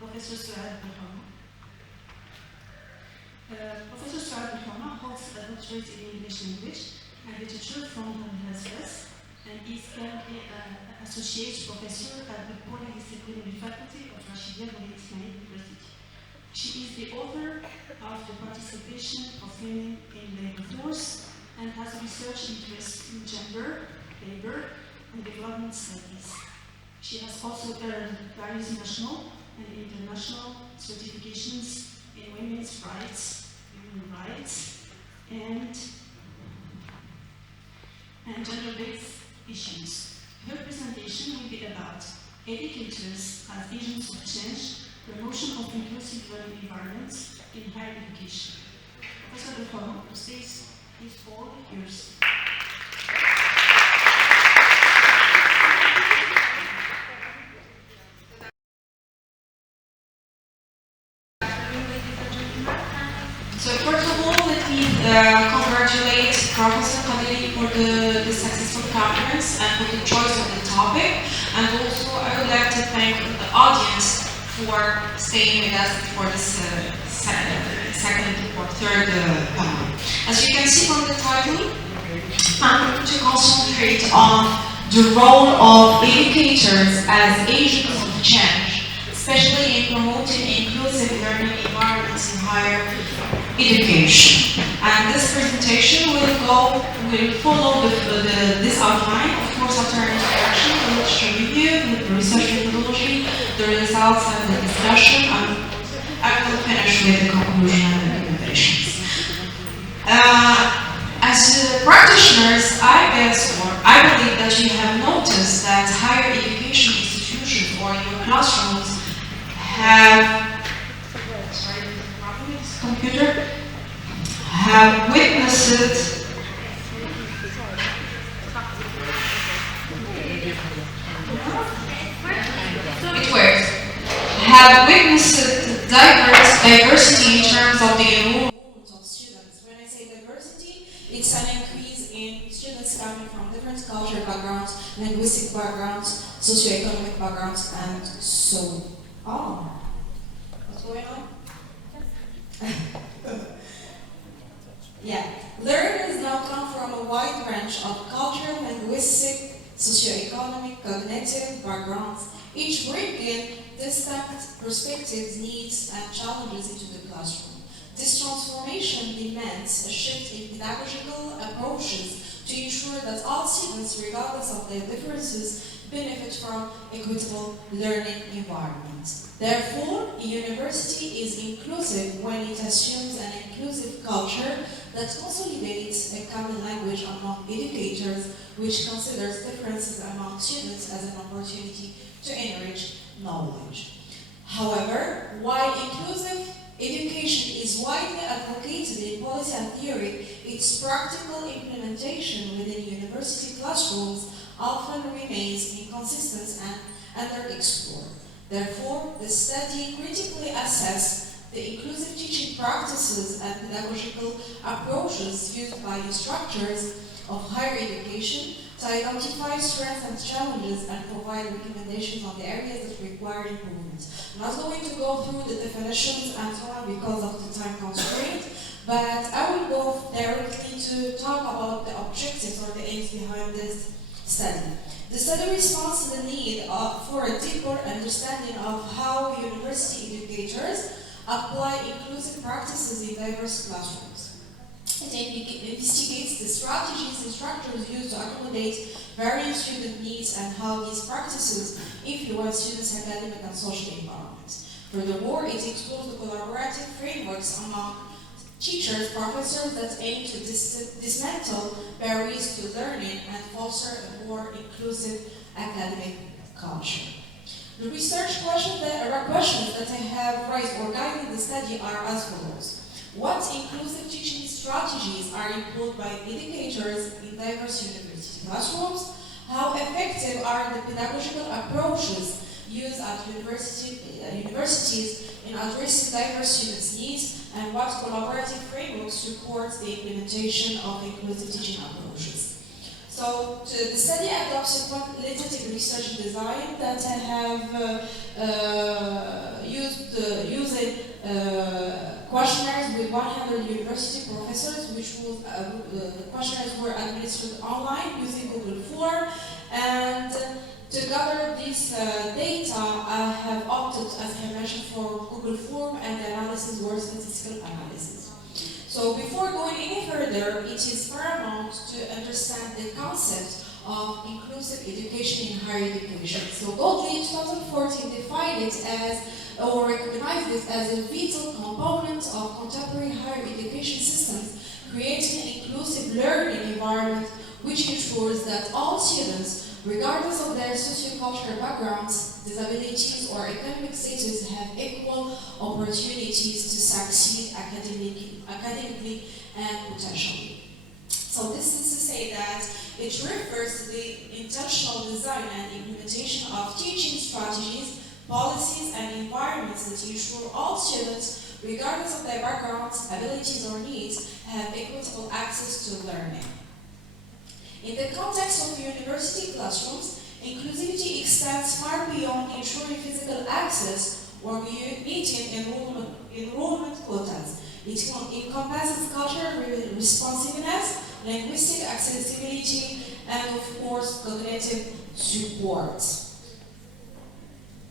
Professor Suad Belhama. Professor Suad Belhama holds a doctorate in English language and literature from HSS, and is currently an associate professor at the Polydisciplinary Faculty of Rashidiyya Mohamed Ismail University. She is the author of the Participation of Women in Labor Force and has research interests in gender, labor, and development studies. She has also earned various national and international certifications in women's rights, human rights, and gender-based issues. Her presentation will be about educators as agents of change, promotion of inclusive learning environments in higher education. Professor Belhama, the stage is all yours. So first of all, let me congratulate Professor Khalili for the successful conference and for the choice of the topic. And also, I would like to thank the audience for staying with us for this second or third panel. As you can see from the title, I'm going to concentrate on the role of educators as agents of change, especially in promoting inclusive learning environments in higher education. And this presentation will follow this outline. Of course, after an introduction, the literature review, the research methodology, the results and the discussion, and I will finish with the conclusion and the recommendations. As practitioners, I guess, or I believe that you have noticed that higher education institutions or your classrooms have witnessed diversity in terms of the enrollment of students. When I say diversity, it's an increase in students coming from different cultural backgrounds, linguistic backgrounds, socioeconomic backgrounds, and so on. What's going on? Yeah, learners now come from a wide range of cultural, linguistic, socioeconomic, cognitive backgrounds, each bringing distinct perspectives, needs, and challenges into the classroom. This transformation demands a shift in pedagogical approaches to ensure that all students, regardless of their differences, benefit from equitable learning environments. Therefore, a university is inclusive when it assumes an inclusive culture that consolidates a common language among educators, which considers differences among students as an opportunity to enrich knowledge. However, while inclusive education is widely advocated in policy and theory, its practical implementation within university classrooms often remains inconsistent and underexplored. Therefore, the study critically assesses the inclusive teaching practices and pedagogical approaches used by instructors of higher education to identify strengths and challenges and provide recommendations on the areas that require improvement. I'm not going to go through the definitions and so on because of the time constraint, but I will go directly to talk about the objectives or the aims behind this study. The study responds to the need for a deeper understanding of how university educators apply inclusive practices in diverse classrooms. It investigates the strategies instructors use to accommodate varying student needs and how these practices influence students' academic and social environments. Furthermore, it explores the collaborative frameworks among teachers, professors that aim to dismantle barriers to learning and foster a more inclusive academic culture. The research questions that I have raised or guiding the study are as follows. What inclusive teaching strategies are employed by educators in diverse university classrooms? How effective are the pedagogical approaches used at universities in addressing diverse students' needs? And what collaborative frameworks support the implementation of inclusive teaching approaches? So the study adopts a quantitative research design that I have used questionnaires with 100 university professors, which was, the questionnaires were administered online using Google Form. And to gather this data, I have opted, as I mentioned, for Google Form, and the analysis was statistical analysis. So before going any further, it is paramount to understand the concept of inclusive education in higher education. So Gottlieb 2014 defined it as, or recognized it as a vital component of contemporary higher education systems, creating an inclusive learning environment which ensures that all students, regardless of their sociocultural backgrounds, disabilities, or economic status, have equal opportunities to succeed academically and potentially. So this is to say that it refers to the intentional design and implementation of teaching strategies, policies, and environments that ensure all students, regardless of their backgrounds, abilities, or needs, have equitable access to learning. In the context of university classrooms, inclusivity extends far beyond ensuring physical access or meeting enrollment quotas. It encompasses cultural responsiveness, linguistic accessibility, and of course, cognitive support.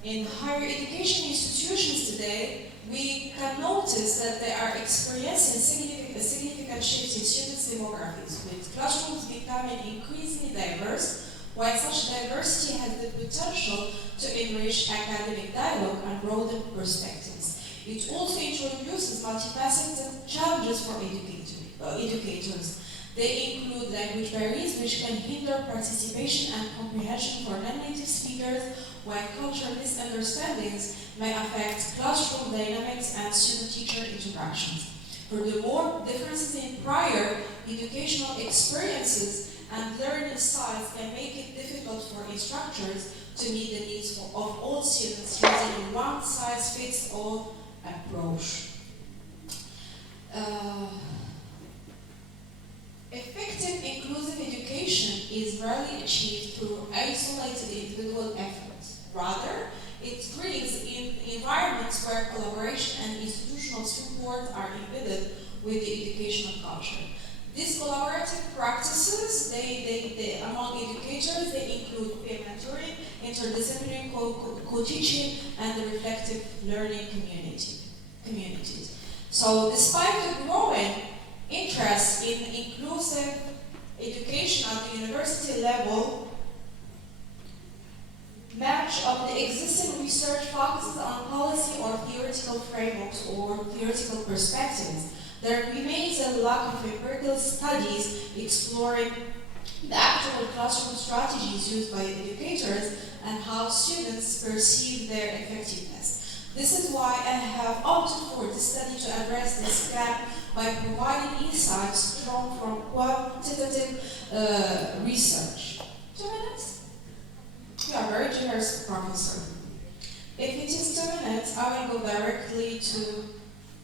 In higher education institutions today, we can notice that they are experiencing a significant shift in students' demographics, with classrooms becoming increasingly diverse, while such diversity has the potential to enrich academic dialogue and broaden perspectives. It also introduces multifaceted challenges for educators. They include language barriers, which can hinder participation and comprehension for non-native speakers, while cultural misunderstandings may affect classroom dynamics and student-teacher interactions. Furthermore, differences in prior educational experiences and learning styles can make it difficult for instructors to meet the needs of all students using a one-size-fits-all approach. Effective inclusive education is rarely achieved through isolated individual efforts. Rather, it brings in environments where collaboration and institutional support are embedded with the educational culture. These collaborative practices, among educators, they include peer mentoring, interdisciplinary co-teaching, and the reflective learning communities. So, despite the growing interest in inclusive education at the university level, much of the existing research focuses on policy or theoretical frameworks or theoretical perspectives. There remains a lack of empirical studies exploring the actual classroom strategies used by educators and how students perceive their effectiveness. This is why I have opted for this study to address this gap by providing insights drawn from quantitative research. 2 minutes? You are very generous, Professor. If it is 2 minutes, I will go directly to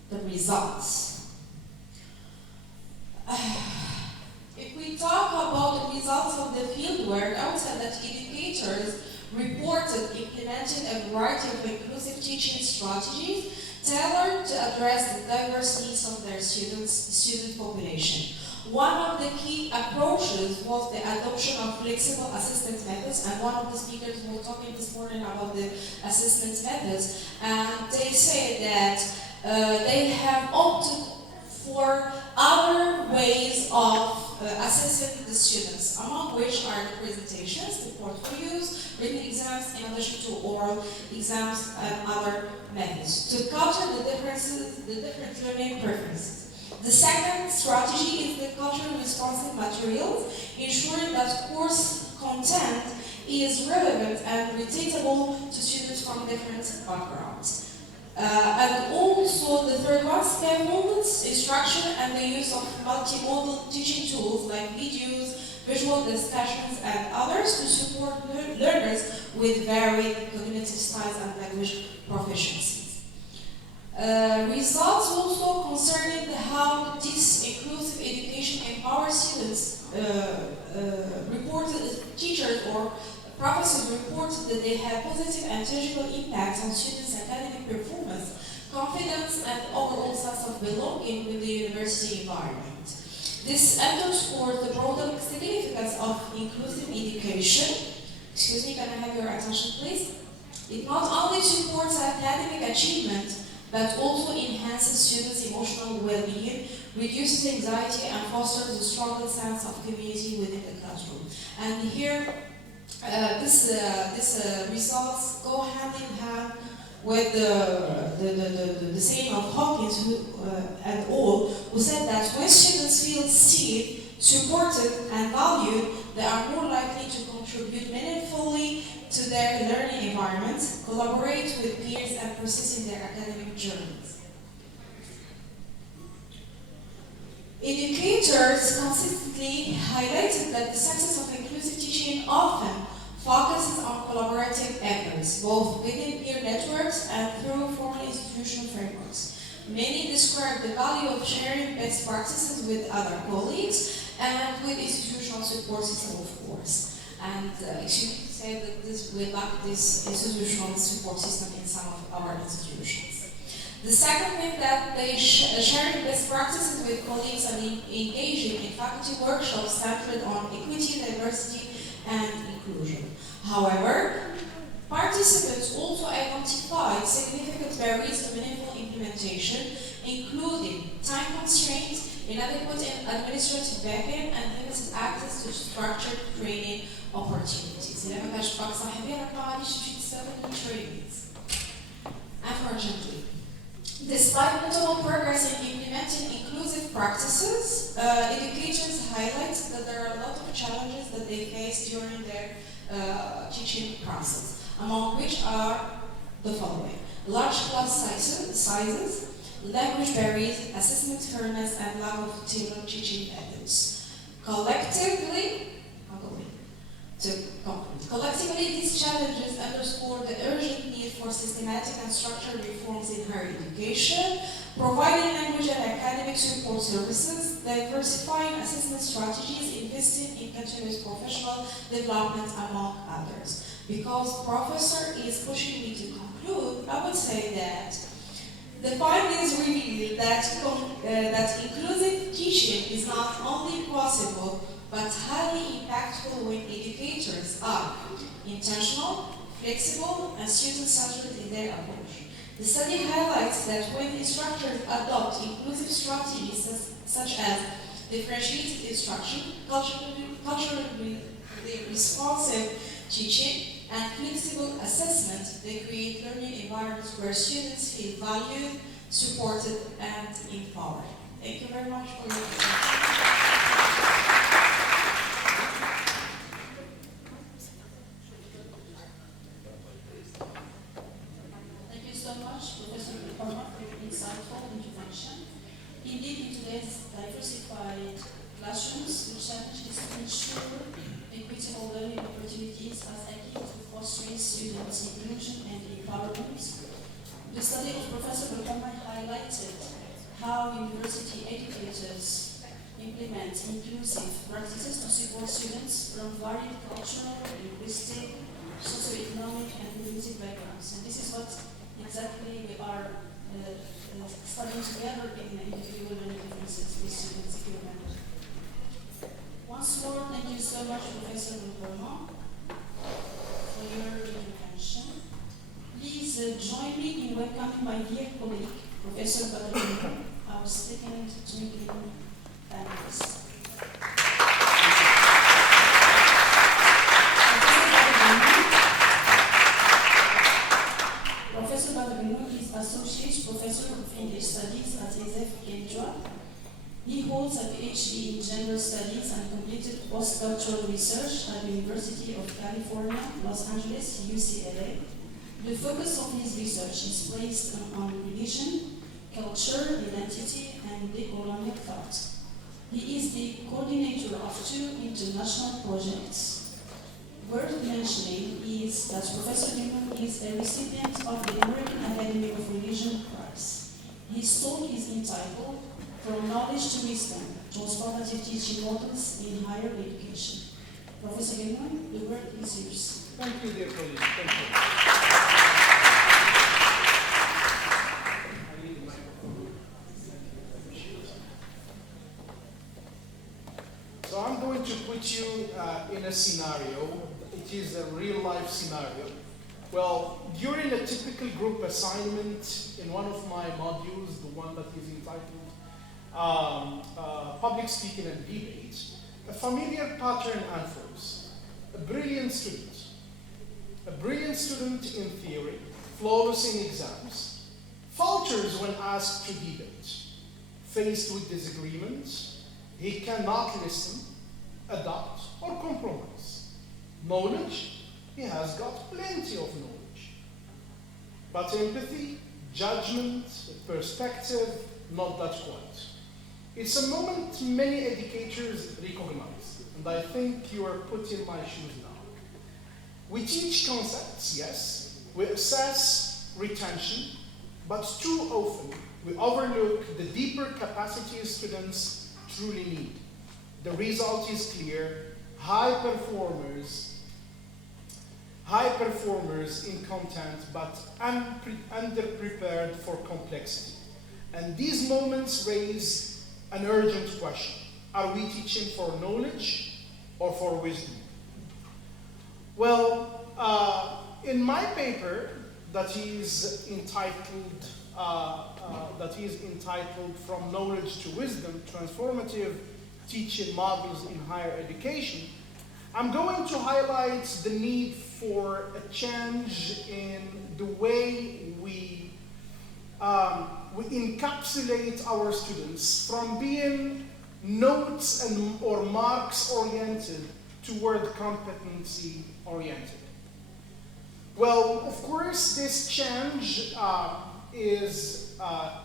the results. If we talk about the results of the fieldwork, I would say that educators reported implementing a variety of inclusive teaching strategies tailored to address the diverse needs of their student population. One of the key approaches was the adoption of flexible assessment methods, and one of the speakers was talking this morning about the assessment methods, and they say that they have opted for other ways of assessing the students, among which are the presentations, the portfolios, written exams, in addition to oral exams and other methods, to counter the different learning preferences. The second strategy is the culturally responsive materials, ensuring that course content is relevant and relatable to students from different backgrounds. And also the third one, scaffolded instruction and the use of multimodal teaching tools like videos, visual discussions, and others to support learners with varied cognitive styles and language proficiencies. Results also concerning how this inclusive education empowers students reported, teachers or professors reported that they have positive and tangible impacts on students' academic performance, confidence, and overall sense of belonging with the university environment. This underscores the broader significance of inclusive education. Excuse me, can I have your attention, please? It not only supports academic achievement, but also enhances students' emotional well-being, reduces anxiety, and fosters a stronger sense of community within the classroom. And here, these results go hand in hand with the saying of Hawkins and all, who said that when students feel seen, supported, and valued, they are more likely to contribute meaningfully to their learning environment, collaborate with peers, and persist in their academic journeys. Educators consistently highlighted that the success of inclusive teaching often focuses on collaborative efforts, both within peer networks and through formal institutional frameworks. Many describe the value of sharing best practices with other colleagues and with institutional support system, of course. And excuse me to say that we lack this institutional support system in some of our institutions. The second thing that they sharing best practices with colleagues and engaging in faculty workshops centered on equity, diversity, and inclusion. However, participants also identified significant barriers to meaningful implementation, including time constraints, inadequate administrative backing, and limited access to structured training opportunities. Unfortunately, despite notable progress in implementing inclusive practices, educators highlight that there are a lot of challenges that they face during their teaching process, among which are the following: large class sizes, language barriers, assessment fairness, and lack of tailored teaching methods. Collectively, these challenges underscore the urgent need for systematic and structured reforms in higher education, providing language and academic support services, diversifying assessment strategies, investing in continuous professional development, among others. Because Professor is pushing me to conclude, I would say that the findings reveal that inclusive teaching is not only possible, but highly impactful when educators are intentional, flexible, and student-centered in their approach. The study highlights that when instructors adopt inclusive strategies such as differentiated instruction, culturally responsive teaching, and flexible assessment, they create learning environments where students feel valued, supported, and empowered. Thank you very much for your attention. Indeed, in today's diversified classrooms, the challenge is to ensure equitable learning opportunities as a key to fostering students' inclusion and empowerment. The study of Professor Beltrame highlighted how university educators implement inclusive practices to support students from varied cultural, linguistic, socioeconomic, and linguistic backgrounds. And this is what exactly we are studying together in individual learning differences with students, if you remember. Once more, thank you so much, Professor Beltrame, for your intervention. Please join me in welcoming my dear colleague, Professor Badr, our second twinkling panelist. Professor Badr is Associate Professor of English Studies at ESEF Kendra. He holds a PhD in Gender Studies and completed postdoctoral research at the University of California, Los Angeles, UCLA. The focus of his research is placed on religion, culture, identity, and decolonial thought. He is the coordinator of 2 international projects. Worth mentioning is that Professor Newman is a recipient of the American Academy of Religion Prize. His talk is entitled From Knowledge to Wisdom, Transformative Teaching Models in Higher Education. Professor Newman, the word is yours. Thank you, dear colleagues. Thank you. is a real-life scenario. Well, during a typical group assignment in one of my modules, the one that is entitled Public Speaking and Debate, a familiar pattern unfolds. A brilliant student in theory, flawless in exams, falters when asked to debate. Faced with disagreements, he cannot listen, adapt, or compromise. Knowledge, he has got plenty of knowledge. But empathy, judgment, perspective, not that quite. It's a moment many educators recognize, and I think you are put in my shoes now. We teach concepts, yes. We assess retention, but too often we overlook the deeper capacities students truly need. The result is clear: high performers in content, but underprepared for complexity. And these moments raise an urgent question: are we teaching for knowledge or for wisdom? Well, in my paper that is entitled From Knowledge to Wisdom, Transformative Teaching Models in Higher Education, I'm going to highlight the need for a change in the way we encapsulate our students from being notes or marks oriented toward competency oriented. Well, of course, this change is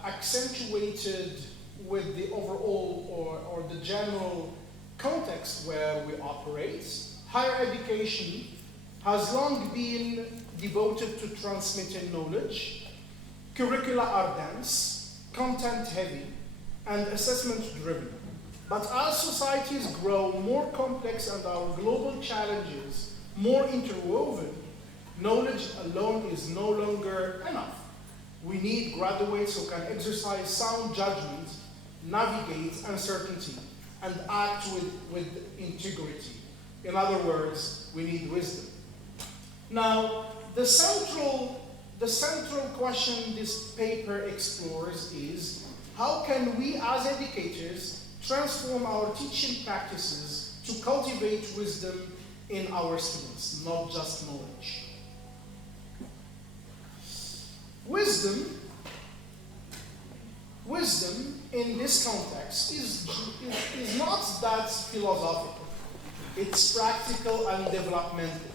accentuated with the overall or the general context where we operate. Higher education has long been devoted to transmitting knowledge. Curricula are dense, content heavy, and assessment driven. But as societies grow more complex and our global challenges more interwoven, knowledge alone is no longer enough. We need graduates who can exercise sound judgment, navigate uncertainty, and act with integrity. In other words, we need wisdom. Now, the central question this paper explores is: how can we as educators transform our teaching practices to cultivate wisdom in our students, not just knowledge? Wisdom in this context is not that philosophical. It's practical and developmental.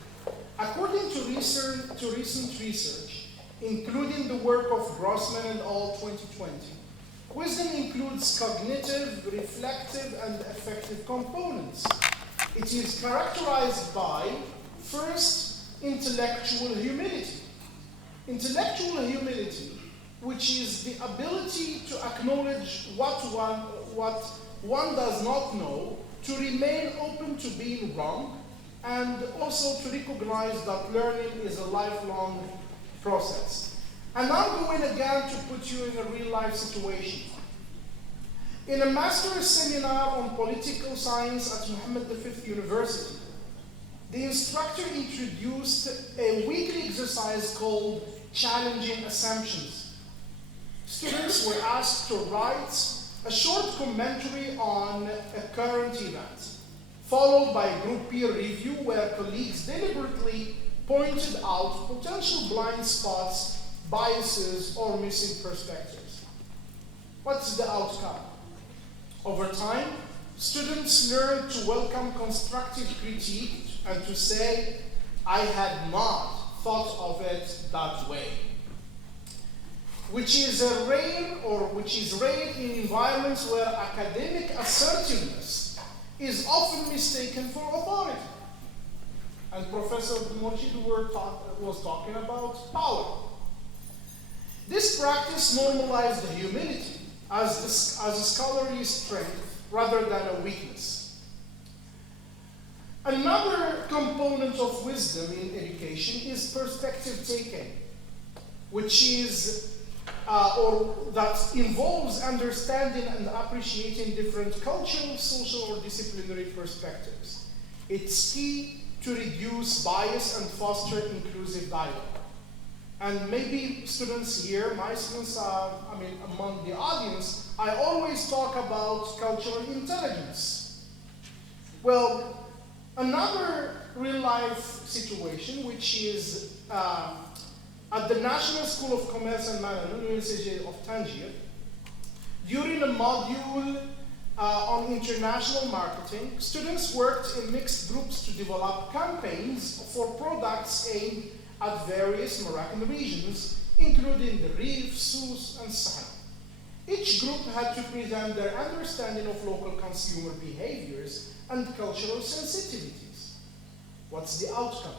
According to recent research, including the work of Grossman et al. 2020, wisdom includes cognitive, reflective, and affective components. It is characterized by, first, intellectual humility. Intellectual humility, which is the ability to acknowledge what one does not know, to remain open to being wrong, and also to recognize that learning is a lifelong process. And I'm going again to put you in a real-life situation. In a master's seminar on political science at Muhammad V University, the instructor introduced a weekly exercise called Challenging Assumptions. Students were asked to write a short commentary on a current event, followed by a group peer review where colleagues deliberately pointed out potential blind spots, biases, or missing perspectives. What's the outcome? Over time, students learned to welcome constructive critique and to say, I had not thought of it that way. Which is rare in environments where academic assertiveness is often mistaken for authority. And Professor Mochid was talking about power. This practice normalized the humility as a scholarly strength rather than a weakness. Another component of wisdom in education is perspective taking, which is that involves understanding and appreciating different cultural, social, or disciplinary perspectives. It's key to reduce bias and foster inclusive dialogue. And maybe students here, my students are, among the audience, I always talk about cultural intelligence. Well, another real-life situation, which is at the National School of Commerce and Management, University of Tangier, during a module on international marketing, students worked in mixed groups to develop campaigns for products aimed at various Moroccan regions, including the Rif, Sousse, and Sahel. Each group had to present their understanding of local consumer behaviors and cultural sensitivities. What's the outcome?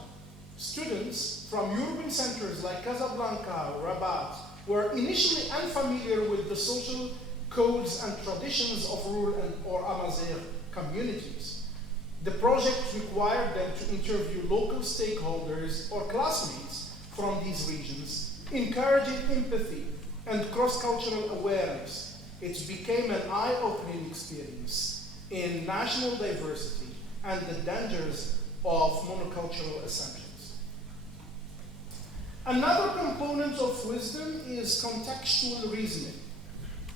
Students from urban centers like Casablanca or Rabat were initially unfamiliar with the social codes and traditions of rural or Amazigh communities. The project required them to interview local stakeholders or classmates from these regions, encouraging empathy and cross-cultural awareness. It became an eye-opening experience in national diversity and the dangers of monocultural assumptions. Another component of wisdom is contextual reasoning.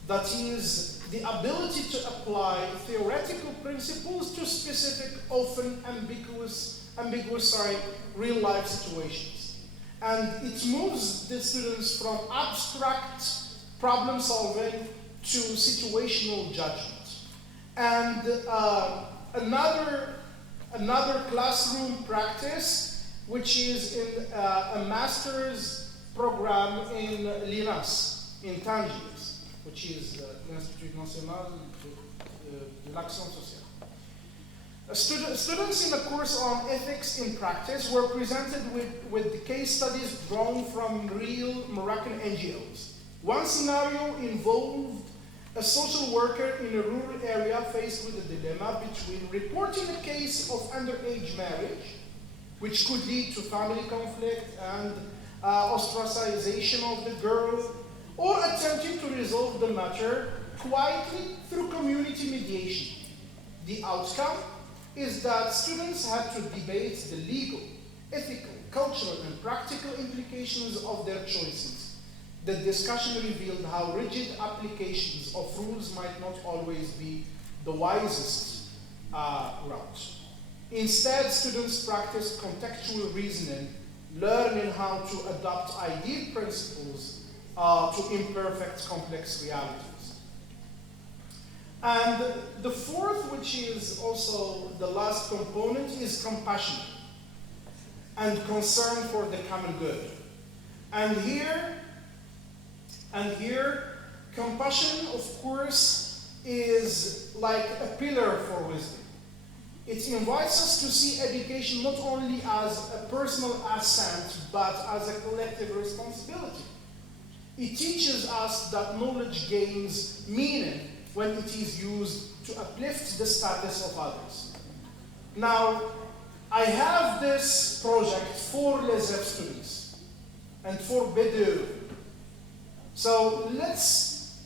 That is, the ability to apply theoretical principles to specific, often ambiguous real-life situations. And it moves the students from abstract problem solving to situational judgment. And another classroom practice, which is in a master's program in l'INAS, in Tangier, which is l'Institut National de l'Action Sociale. Students in a course on ethics in practice were presented with the case studies drawn from real Moroccan NGOs. One scenario involved a social worker in a rural area faced with a dilemma between reporting a case of underage marriage, which could lead to family conflict and ostracization of the girl, or attempting to resolve the matter quietly through community mediation. The outcome is that students had to debate the legal, ethical, cultural, and practical implications of their choices. The discussion revealed how rigid applications of rules might not always be the wisest route. Instead, students practiced contextual reasoning, learning how to adopt ideal principles to imperfect, complex realities. And the fourth, which is also the last component, is compassion and concern for the common good. And here, compassion, of course, is like a pillar for wisdom. It invites us to see education not only as a personal ascent, but as a collective responsibility. It teaches us that knowledge gains meaning when it is used to uplift the status of others. Now, I have this project for les EF students and for BDE. So let's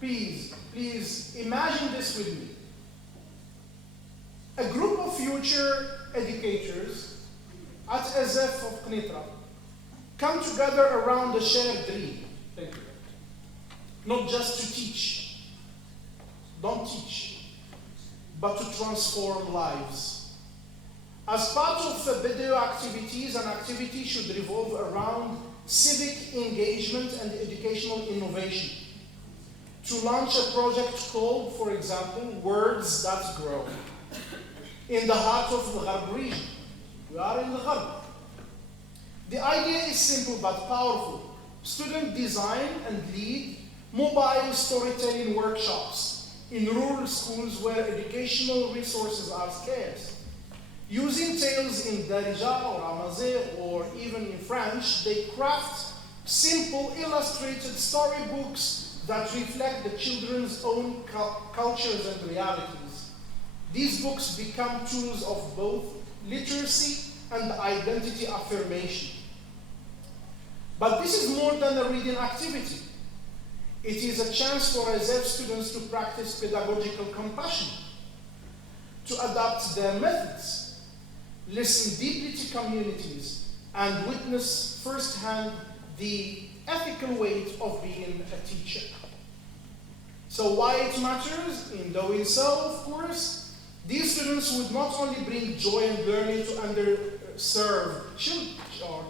please imagine this with me. A group of future educators at EZF of Knitra come together around a shared dream. Thank you. Not just to teach, don't teach, but to transform lives. As part of the BDE activities, an activity should revolve around civic engagement and educational innovation. To launch a project called, for example, Words That Grow, in the heart of the Gharb region. We are in the Gharb. The idea is simple but powerful. Students design and lead mobile storytelling workshops in rural schools where educational resources are scarce. Using tales in Darija or Amazigh or even in French, they craft simple illustrated storybooks that reflect the children's own cultures and realities. These books become tools of both literacy and identity affirmation. But this is more than a reading activity. It is a chance for EZF students to practice pedagogical compassion, to adapt their methods, listen deeply to communities, and witness firsthand the ethical weight of being a teacher. So why it matters? In doing so, of course, these students would not only bring joy and learning to underserved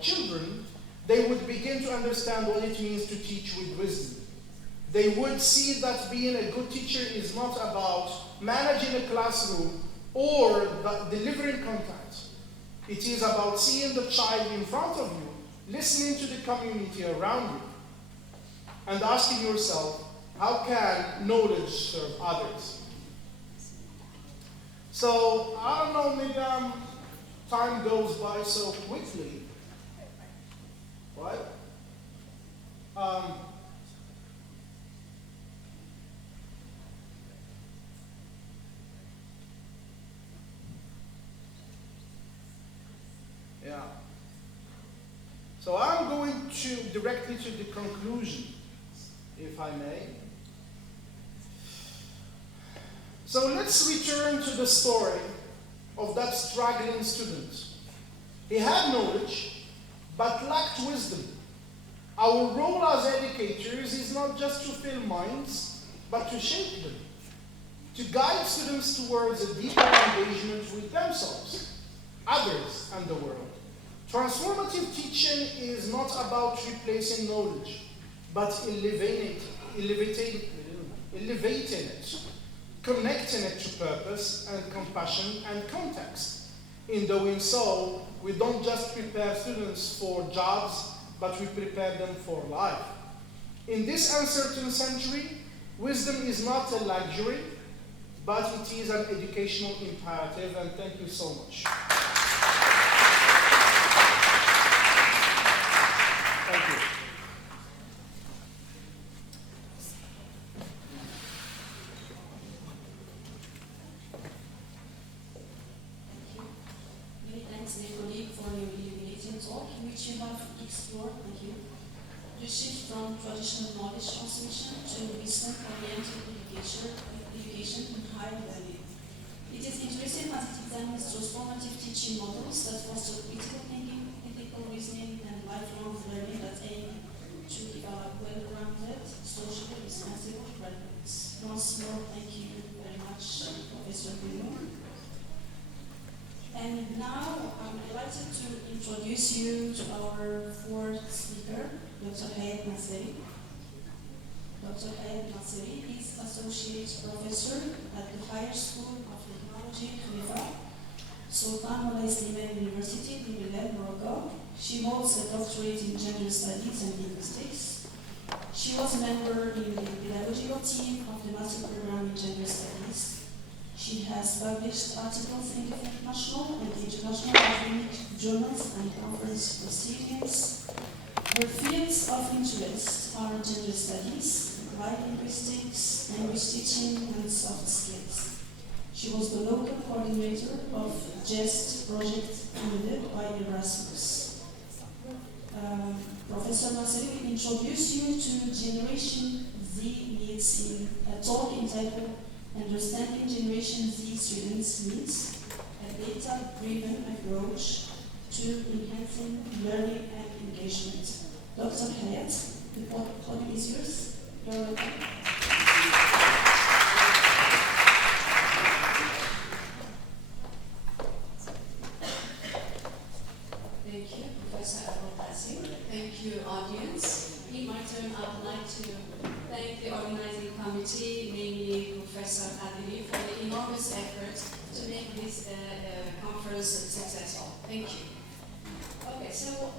children, they would begin to understand what it means to teach with wisdom. They would see that being a good teacher is not about managing a classroom or delivering content. It is about seeing the child in front of you, listening to the community around you, and asking yourself, how can knowledge serve others? So, I don't know, maybe time goes by so quickly, right? Yeah. So I'm going directly to the conclusion, if I may. So let's return to the story of that struggling student. He had knowledge, but lacked wisdom. Our role as educators is not just to fill minds, but to shape them, to guide students towards a deeper engagement with themselves, others, and the world. Transformative teaching is not about replacing knowledge, but elevating it, connecting it to purpose and compassion and context. In doing so, we don't just prepare students for jobs, but we prepare them for life. In this uncertain century, wisdom is not a luxury, but it is an educational imperative, and thank you so much. Thank you. Many thanks, Nicole, for your illuminating talk, in which you have explored, thank you, the shift from traditional knowledge transmission to wisdom-oriented education and higher learning. It is interesting as it examines transformative teaching models that foster critical thinking, ethical reasoning, and lifelong learning that aim to develop well-rounded, socially responsible graduates. Once more, thank you very much, Professor Bruno. And now I'm delighted to introduce you to our fourth speaker, Dr. Hayat Nasseri. Dr. Hayat Nasseri is Associate Professor at the Higher School of Technology, Khalifa, Sultan Moulay Slimane University, Bilal, Morocco. She holds a doctorate in gender studies and linguistics. She was a member in the pedagogical team of the master program in gender studies. She has published articles in different national and international academic journals and conference proceedings. Her fields of interest are gender studies, applied linguistics, language teaching, and soft skills. She was the local coordinator of GEST project funded by Erasmus. Professor Nasseri will introduce you to Generation Z Needs in a talk entitled Understanding Generation Z Students' Needs, a data-driven approach to enhancing learning and engagement. Dr. Hayat, the podium is yours. You're welcome. Thank you, Professor Abulkasim. Thank you, audience. In my turn, I would like to thank the organizing committee, namely Professor Adili, for the enormous effort to make this conference successful. Thank you. Okay, so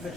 Okay,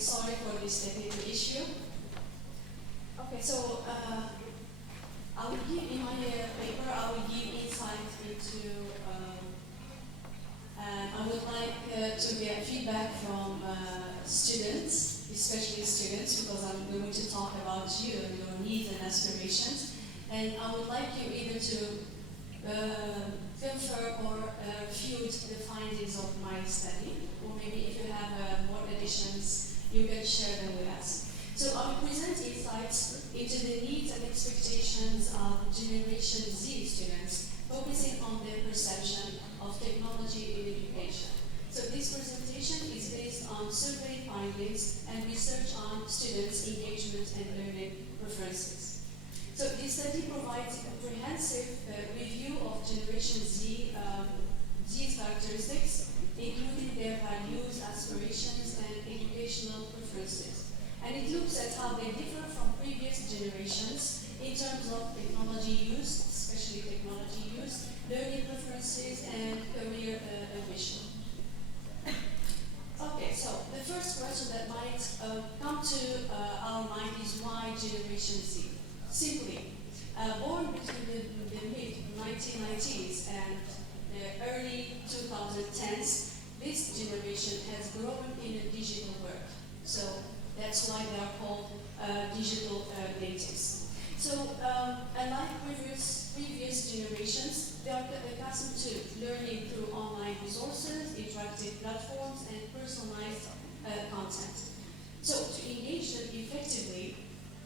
sorry for this technical issue. Okay, so I will give in my paper, I will give insight into, and I would like to get feedback from students, especially students, because I'm going to talk about you and your needs and aspirations. And I would like you either to confirm or refute the findings of my study, or maybe if you have more additions, you can share them with us. So I will present insights into the needs and expectations of Generation Z students, focusing on their perception of technology in education. So this presentation is based on survey findings and research on students' engagement and learning preferences. So this study provides a comprehensive review of Generation Z's characteristics, including their values, aspirations, and educational preferences. And it looks at how they differ from previous generations in terms of technology use, especially technology use, learning preferences, and career ambition. Okay, so the first question that might come to our mind is why Generation Z? Simply, born between the mid-1990s and the early 2010s, this generation has grown in a digital world. So that's why they are called digital natives. So unlike previous generations, they are accustomed to learning through online resources, interactive platforms, and personalized content. So to engage them effectively,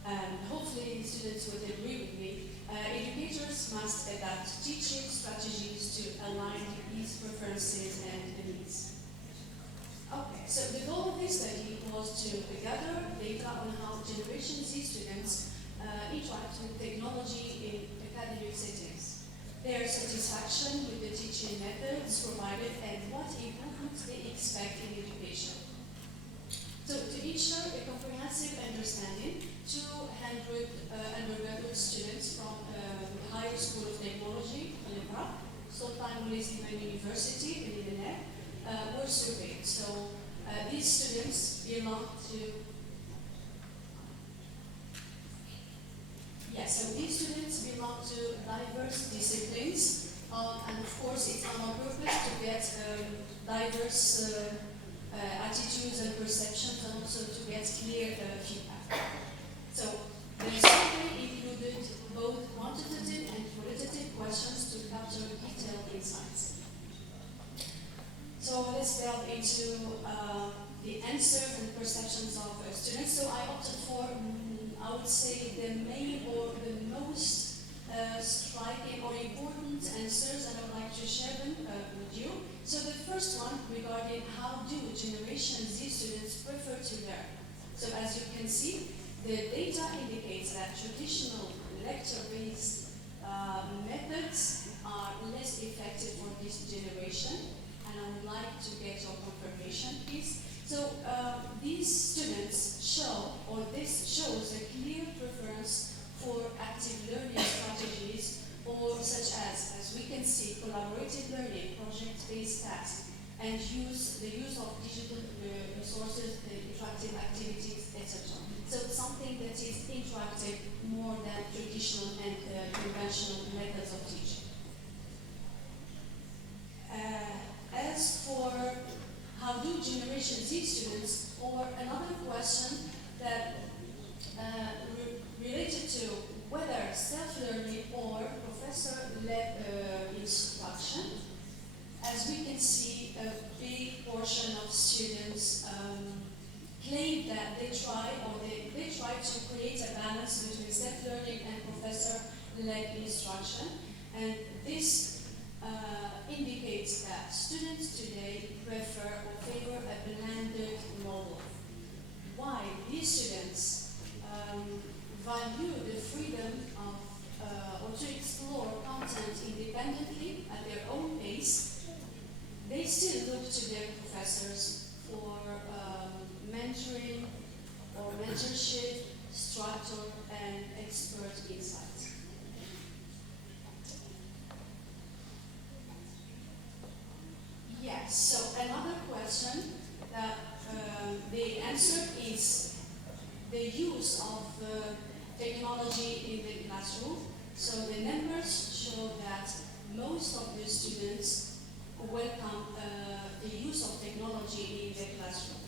and hopefully students would agree with me, educators must adapt teaching strategies to align these preferences and needs. Okay, so the goal of this study was to gather data on how Generation Z students interact with technology in academic settings, their satisfaction with the teaching methods provided, and what improvements they expect in education. So to ensure a comprehensive understanding, 200 undergraduate students from the Higher School of Technology in Iraq, Sultan Muliziman University in Lebanon, were surveyed. So these students belong to, diverse disciplines, and of course it's on our purpose to get diverse attitudes and perceptions, and also to get clear feedback. So the survey included both quantitative and qualitative questions to capture detailed insights. So let's delve into the answers and perceptions of students. So I opted for, I would say, the main or the most striking or important answers, and I would like to share them with you. So the first one regarding how do Generation Z students prefer to learn. So as you can see, the data indicates that traditional lecture-based methods are less effective for this generation, and I would like to get your confirmation, please. So these students show, or this shows a clear preference for active learning strategies, or such as we can see, collaborative learning, project-based tasks, and the use of digital resources, interactive activities, etc. So something that is interactive more than traditional and conventional methods of teaching. As for how do Generation Z students, or another question that related to whether self-learning or professor-led instruction, as we can see, a big portion of students claim that they try to create a balance between self-learning and professor-led instruction, and this indicates that students today prefer or favor a blended model. Why? These students value the freedom of or to explore content independently at their own pace. They still look to their professors for mentoring or mentorship, structure, and expert insights. Yes, so another question that they answered is the use of technology in the classroom. So the numbers show that most of the students welcome the use of technology in the classroom,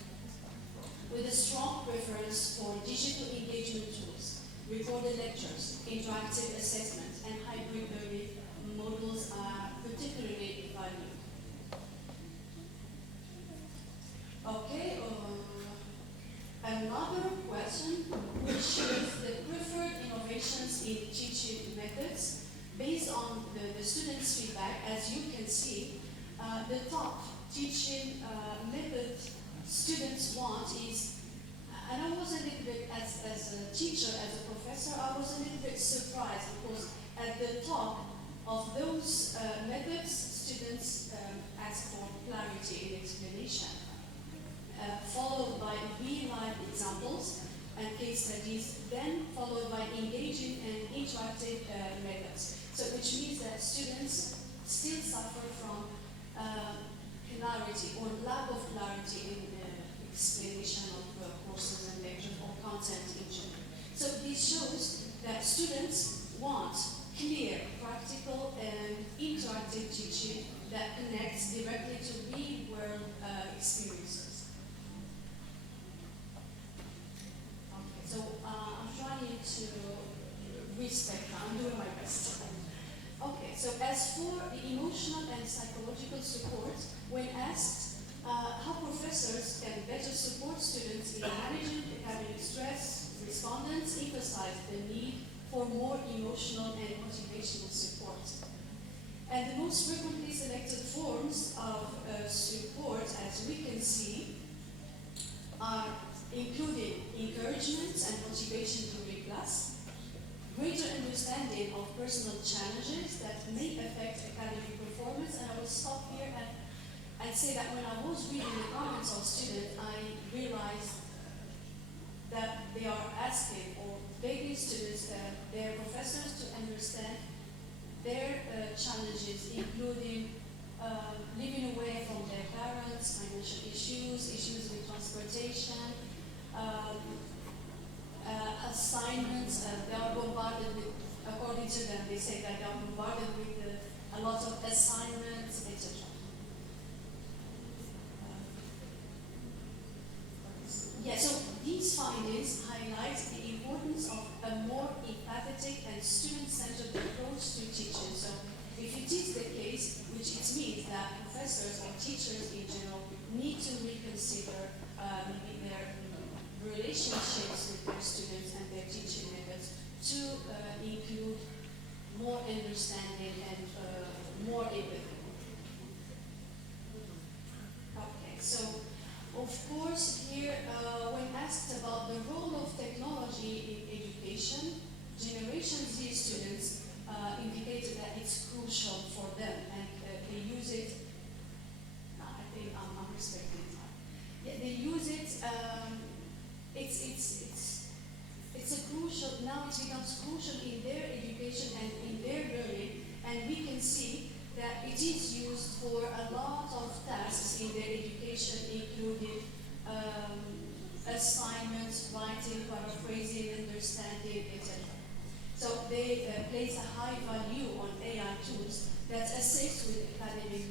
with a strong preference for digital engagement tools, recorded lectures, interactive assessment, and hybrid learning models are particularly valued. Okay, another question, which is the preferred innovations in teaching methods. Based on the students' feedback, as you can see, the top teaching method students want is, and I was a little bit, as a teacher, as a professor, I was a little bit surprised, because at the top of those methods, students ask for clarity in explanation, followed by real-life examples and case studies, then followed by engaging and interactive methods. So which means that students still suffer from clarity or lack of clarity in the explanation of courses and lectures or content in general. So this shows that students want clear, practical, and interactive teaching that connects directly to real-world experiences. Okay, so I'm trying to respect, I'm doing my best. Okay, so as for the emotional and psychological support, when asked how professors can better support students in managing academic stress, respondents emphasized the need for more emotional and motivational support. And the most frequently selected forms of support, as we can see, are including encouragement and motivation during class, greater understanding of personal challenges that may affect academic performance. And I will stop here and I'd say that when I was reading the comments of students, I realized that they are asking or begging students, their professors, to understand their challenges, including living away from their parents, financial issues with transportation, assignments. They are bombarded with, according to them, they say that they are bombarded with a lot of assignments, etc. Yeah, so these findings highlight the importance of a more empathetic and student-centered approach to teaching. So if it is the case, which it means that professors or teachers in general need to reconsider relationships with their students and their teaching methods to include more understanding and more empathy. Okay, so of course here, when asked about the role of technology in education, Generation Z students indicated that it's crucial for them and they use it. I think I'm respecting time. Yeah, they use it. It's a crucial. Now it becomes crucial in their education and in their learning, and we can see that it is used for a lot of tasks in their education, including assignments, writing, paraphrasing, understanding, etc. So they place a high value on AI tools that assist with academic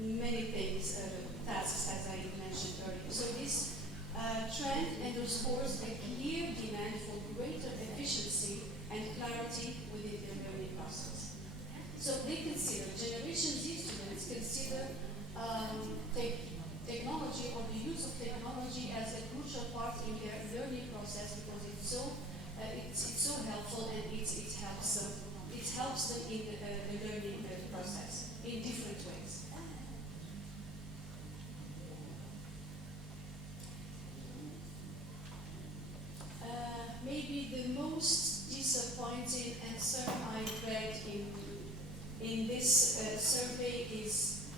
many things, tasks, as I mentioned earlier. So this trend underscores a clear demand for greater efficiency and clarity within the learning process. So they consider, Generation Z students consider technology or the use of technology as a crucial part in their learning process because it's so helpful and it helps them in the learning process in different ways. Maybe the most disappointing answer I read in this survey is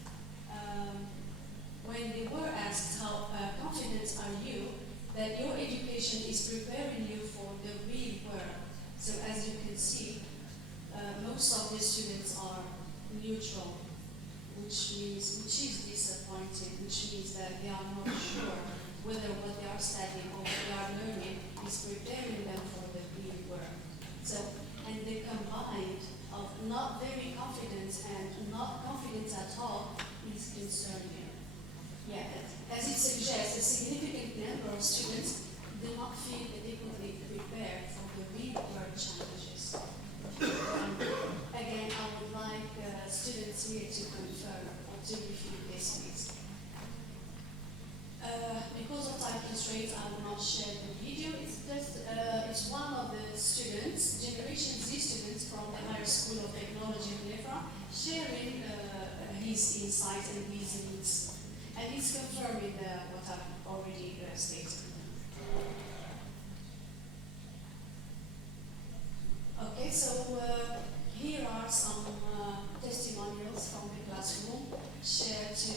when they were asked how confident are you that your education is preparing you for the real world. So as you can see, most of the students are neutral, which is disappointing, which means that they are not sure whether what they are studying or what they are learning is preparing them for the real world. So, and the combined of not very confident and not confident at all is concerning. Yeah, as it suggests, a significant number of students do not feel adequately prepared for the real world challenges. Again, I would like students here to confirm or to refute this, please. Because of time constraints, I will not share the video. It's one of the students, Generation Z students from the Higher School of Technology in Nefra, sharing his insights and his needs. And he's confirming what I've already stated. Okay, so here are some testimonials from the classroom shared to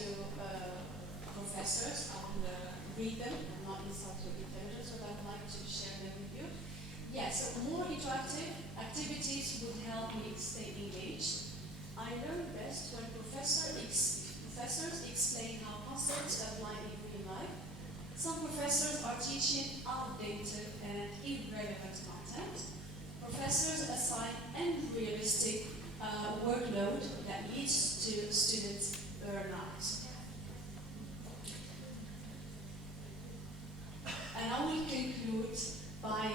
professors. I will read them. I'm not inside your intelligence, but I'd like to share them with you. Yes, so more interactive activities would help me stay engaged. I learn best when professors explain how concepts apply in real life. Some professors are teaching outdated and irrelevant content. Professors assign unrealistic workload that leads to students' burnout. And I will conclude by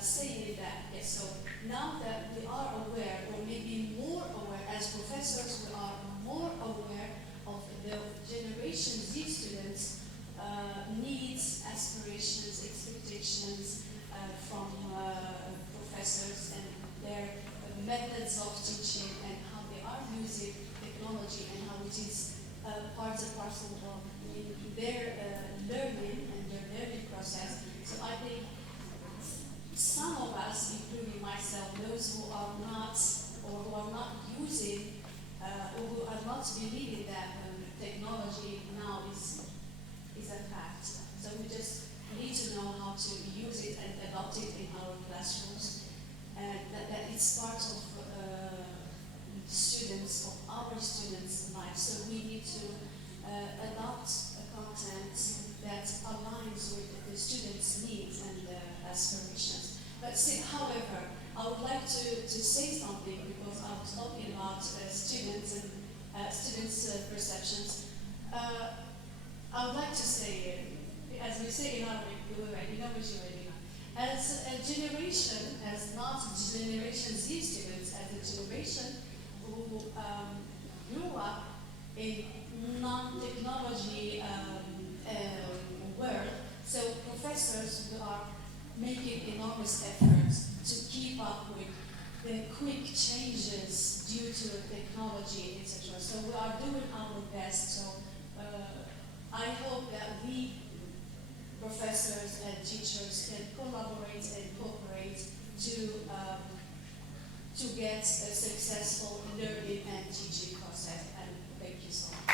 saying that, yes, so now that we are aware, or maybe more aware as professors, we are more aware of the Generation Z students' needs, aspirations, expectations from professors and their methods of teaching and how they are using technology and how it is part and parcel of their learning and their learning process. So I think some of us, including myself, those who are not or who are not using or who are not believing that technology now is a fact. So we just need to know how to use it and adopt it in our classrooms, and that it's part of students, of our students' lives. So we need to adopt a content that aligns with the students' needs and aspirations. But however, I would like to say something because I was talking about students and students' perceptions. I would like to say, as we say in Arabic, as a generation, as not Generation Z students, as a generation who grew up in non-technology world, so professors who enormous efforts to keep up with the quick changes due to technology, etc. So we are doing our best. So I hope that we, professors and teachers, can collaborate and cooperate to get a successful learning and teaching process. And thank you so much.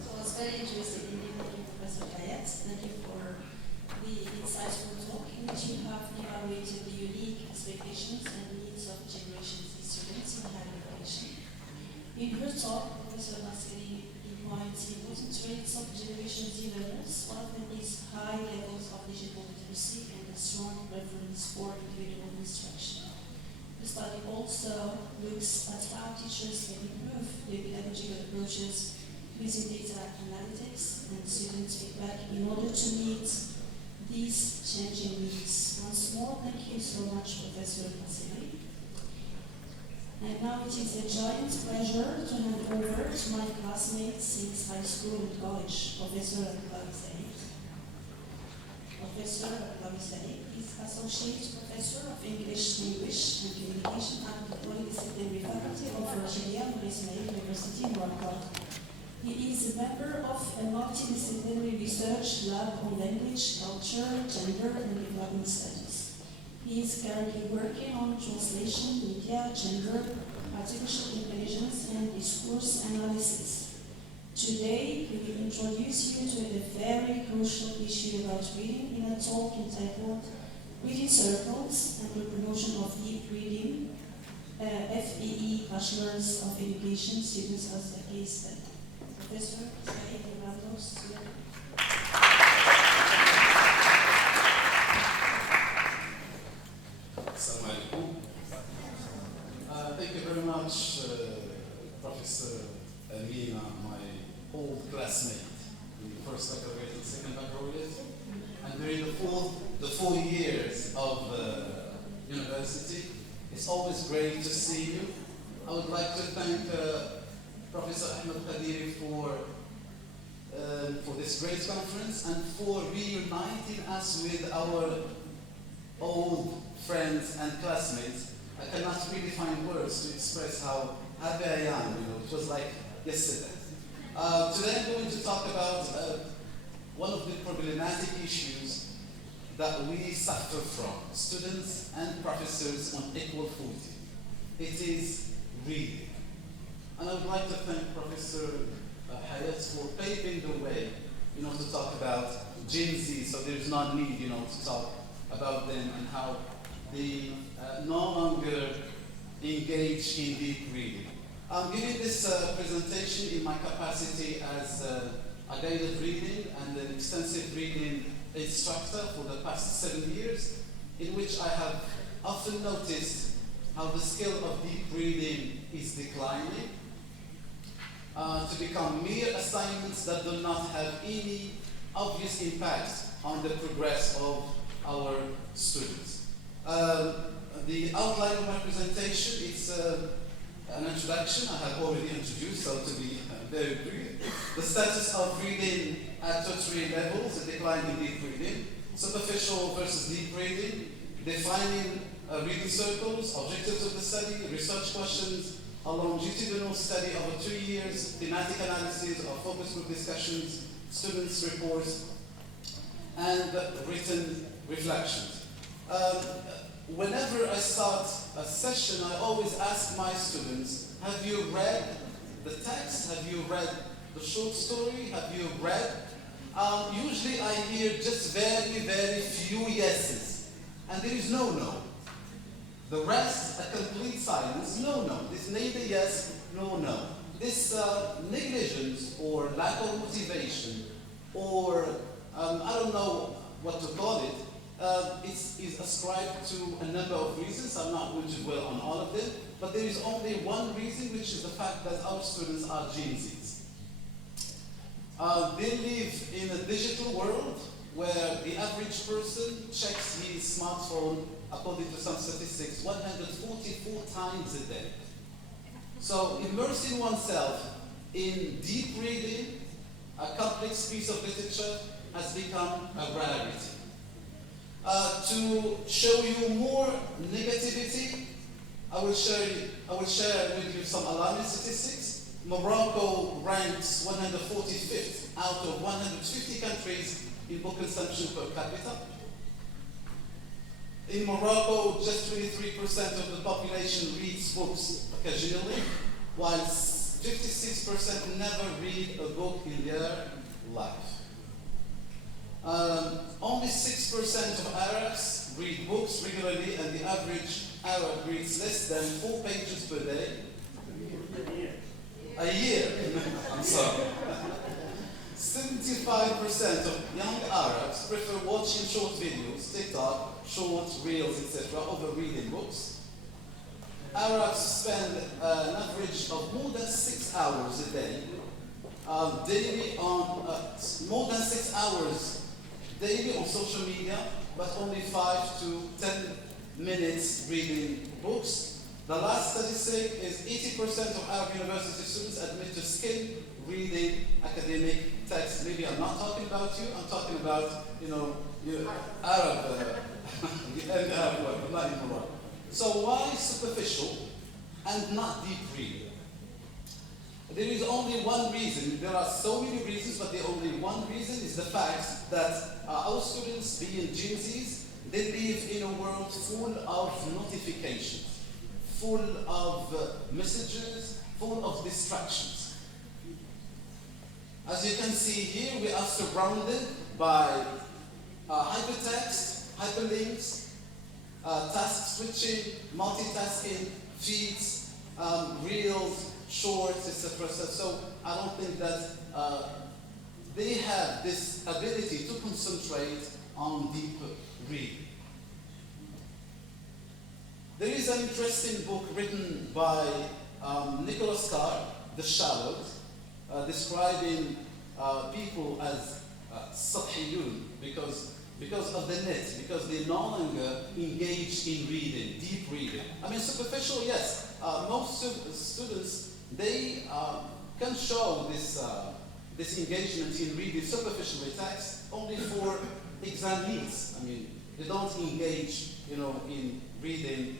So I was very interested in meeting Professor Hayat. Thank you for the insightful talk in which you have evaluated the unique expectations and needs of Generation Z students in higher education. In her talk, Professor Nasseri points the important traits of Generation Z learners. One of them is high levels of digital literacy and a strong preference for individual instruction. The study also looks at how teachers can improve their pedagogical approaches using data analytics and student feedback in order to meet these changing needs. Once more, thank you so much, Professor Nasseri. And now it is a giant pleasure to hand over to my classmate since high school and college, Professor Abdullah Said. Professor Abdullah Said is Associate Professor of English Language and Communication at the Polydisciplinary Faculty of Rashidiyya Ismail University, Morocco. He is a member of a multidisciplinary research lab on language, culture, gender, and development studies. He is currently working on translation, media, gender, artificial intelligence, and discourse analysis. Today, he will introduce you to a very crucial issue about reading in a talk entitled Reading Circles and the Promotion of Deep Reading, FEE Bachelors of Education students as a case study. Professor Said Rados. Assalamu alaikum. Thank you very much, Professor Amina, my old classmate in the first baccalaureate and second baccalaureate. And during the 4 years of university, it's always great to see you. I would like to thank Professor Ahmed Qadiri for this great conference and for reuniting us with our old friends and classmates. I cannot really find words to express how happy I am. It was like yesterday. Today I'm going to talk about one of the problematic issues that we suffer from, students and professors on equal footing. It is reading. And I would like to thank Professor Hayat for paving the way, to talk about Gen Z, so there's no need, to talk about them and how they no longer engage in deep reading. I'm giving this presentation in my capacity as a guided reading and an extensive reading instructor for the past 7 years, in which I have often noticed how the skill of deep reading is declining to become mere assignments that do not have any obvious impact on the progress of our students. The outline of my presentation is an introduction I have already introduced, so to be very brief. The status of reading at tertiary levels, a decline in deep reading, superficial versus deep reading, defining reading circles, objectives of the study, research questions, a longitudinal study over 2 years, thematic analysis of focus group discussions, students' reports, and written reflections. Whenever I start a session, I always ask my students, have you read the text? Have you read the short story? Have you read? Usually I hear just very, very few yeses, and there is no. The rest, a complete silence, no. This neither yes, no. This negligence or lack of motivation or I don't know what to call it, is ascribed to a number of reasons. I'm not going to dwell on all of them, but there is only one reason, which is the fact that our students are Gen Zs. They live in a digital world where the average person checks his smartphone, according to some statistics, 144 times a day. So immersing oneself in deep reading a complex piece of literature has become a rarity. To show you more negativity, I will share with you some alarming statistics. Morocco ranks 145th out of 150 countries in book consumption per capita. In Morocco, just 23% of the population reads books occasionally, while 56% never read a book in their life. Only 6% of Arabs read books regularly, and the average Arab reads less than 4 pages per day. A year. I'm sorry. 75% of young Arabs prefer watching short videos, TikTok, short reels, etc., over reading books. Arabs spend an average of more than 6 hours a day, daily on more than 6 hours daily on social media, but only 5 to 10 minutes reading books. The last statistic is 80% of Arab university students admit to skip reading academic text. Maybe I'm not talking about you, I'm talking about, you Arab, the Arab world, not in Morocco. So why superficial and not deep reading? There is only one reason. There are so many reasons, but the only one reason is the fact that our students, being Gen Zs, they live in a world full of notifications, full of messages, full of distractions. As you can see here, we are surrounded by hypertext, hyperlinks, task switching, multitasking, feeds, reels, shorts, etc. So I don't think that they have this ability to concentrate on deep reading. There is an interesting book written by Nicholas Carr, The Shallows, describing people as sathiyun because of the net, because they no longer engage in reading, deep reading. I mean, superficial, yes. Most students, they can show this engagement in reading superficially text only for exam needs. I mean, they don't engage, in reading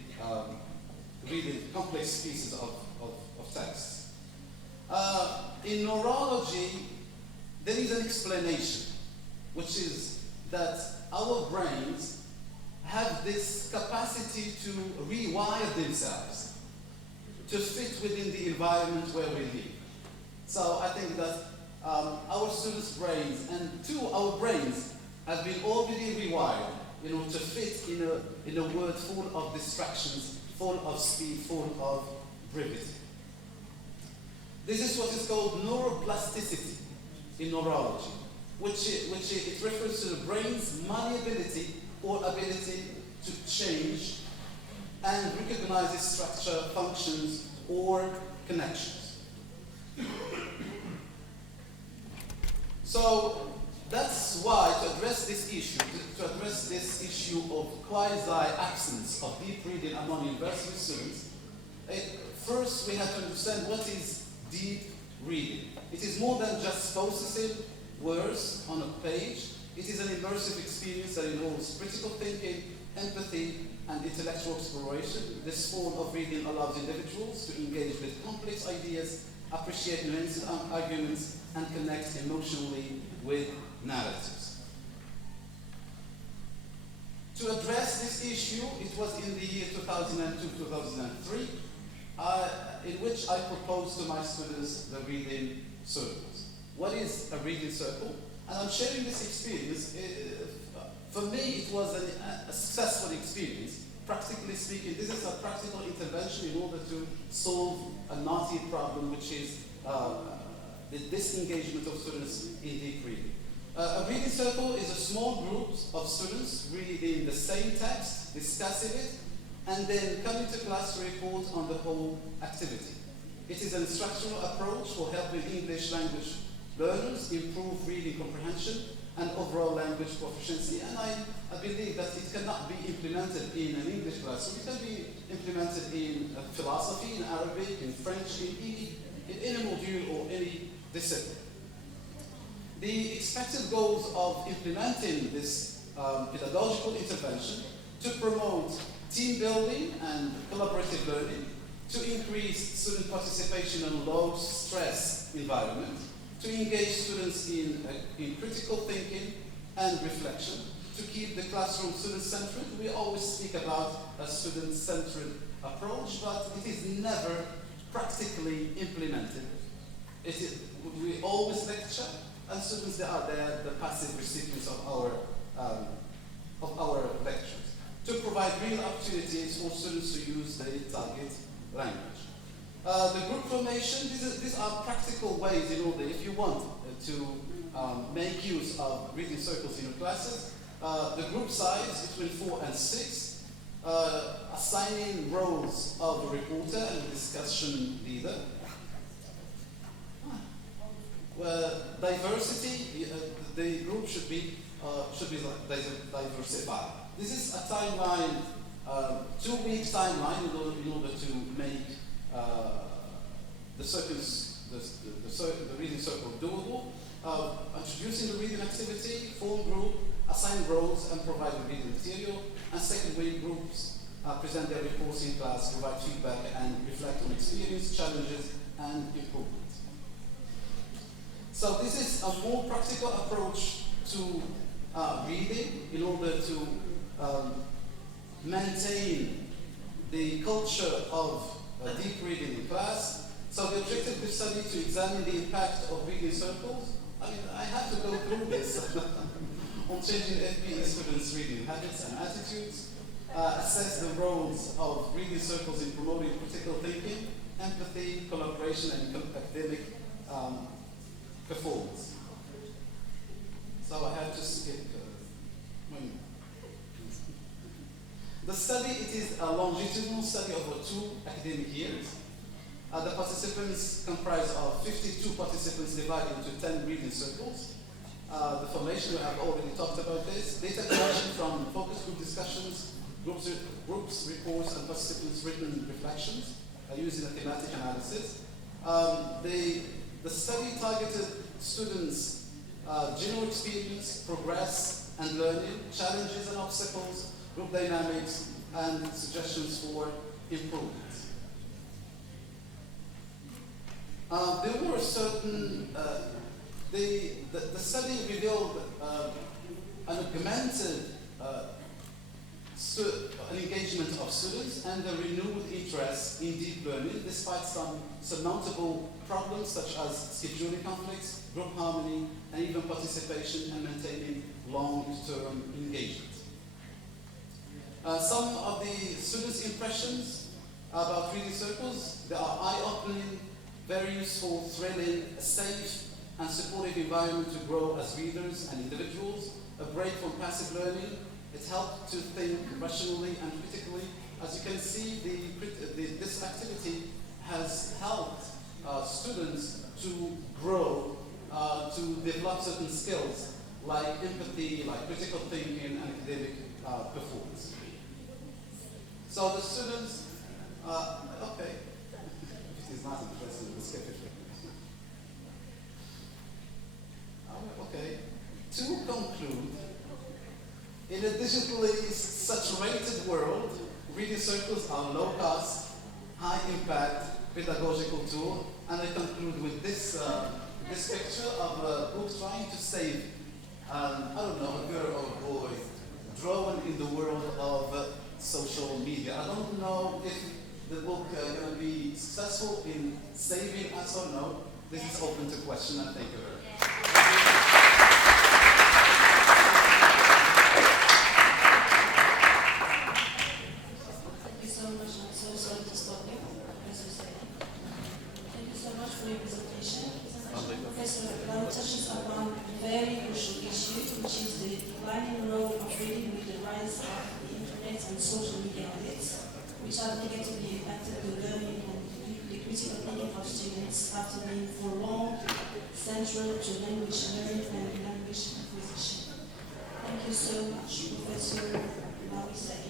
complex pieces of text. In neurology, there is an explanation, which is that our brains have this capacity to rewire themselves to fit within the environment where we live. So I think that our students' brains and our brains have been already rewired, to fit in a world full of distractions, full of speed, full of brevity. This is what is called neuroplasticity in neurology, which it refers to the brain's malleability or ability to change and recognize its structure, functions, or connections. So that's why to address this issue of quasi-absence of deep reading among university students, first we have to understand what is deep reading. It is more than just processing words on a page. It is an immersive experience that involves critical thinking, empathy, and intellectual exploration. This form of reading allows individuals to engage with complex ideas, appreciate nuanced arguments, and connect emotionally with narratives. To address this issue, it was in the year 2002-2003, in which I proposed to my students the reading circles. What is a reading circle? And I'm sharing this experience. For me, it was a successful experience. Practically speaking, this is a practical intervention in order to solve a knotty problem, which is the disengagement of students in deep reading. A reading circle is a small group of students reading the same text, discussing it, and then coming to class to report on the whole activity. It is an instructional approach for helping English language learners improve reading comprehension and overall language proficiency. And I believe that it cannot be implemented in an English classroom. It can be implemented in philosophy, in Arabic, in French, in any module or any discipline. The expected goals of implementing this pedagogical intervention to promote team building and collaborative learning, to increase student participation in a low-stress environment, to engage students in critical thinking and reflection, to keep the classroom student-centered. We always speak about a student-centered approach, but it is never practically implemented. We always lecture, and students, they are there, the passive recipients of our lectures, to provide real opportunities for students to use their target language. The group formation, these are practical ways in order, if you want to make use of reading circles in your classes. The group size between 4 and 6, assigning roles of a reporter and a discussion leader. Diversity, the group should be diversified. This is a timeline, 2-week timeline in order to make the reading circle doable. Introducing the reading activity, form group, assign roles and provide the reading material, and second week groups present their reports in class, provide feedback and reflect on experience, challenges and improvements. So this is a more practical approach to reading in order to maintain the culture of deep reading in class. So the objective of the study to examine the impact of reading circles. I mean, I have to go through this on changing FPE students' reading habits and attitudes, assess the roles of reading circles in promoting critical thinking, empathy, collaboration, and academic performance. So I have to skip. The study, it is a longitudinal study over 2 academic years. The participants comprise of 52 participants divided into 10 reading circles. The formation, we have already talked about this. Data collection from focus group discussions, groups reports, and participants' written reflections using a thematic analysis. The study targeted students' general experience, progress and learning, challenges and obstacles, group dynamics, and suggestions for improvement. There were certain, the study revealed an augmented an engagement of students and a renewed interest in deep learning despite some surmountable problems such as scheduling conflicts, group harmony, and even participation and maintaining long-term engagement. Some of the students' impressions about reading circles, they are eye-opening, very useful, thrilling, a safe and supportive environment to grow as readers and individuals, a break from passive learning. It helped to think rationally and critically. As you can see, this activity has helped students to grow, to develop certain skills like empathy, like critical thinking, and academic performance. So the students, okay, if it is not interesting, we'll skip it. Okay, to conclude, in a digitally saturated world, reading circles are low-cost, high-impact pedagogical tool, and I conclude with this this picture of a book trying to save, I don't know, a girl or boy drawn in the world of social media. I don't know if the book is going to be successful in saving us or no. This is open to question, and thank you very much. Professor now touches upon a very crucial issue, which is the declining role of reading with the rise of the internet and social media habits, which have negatively impacted the learning and the critical thinking of students after being for long central to language learning and language acquisition. Thank you so much, Professor Mawi Said.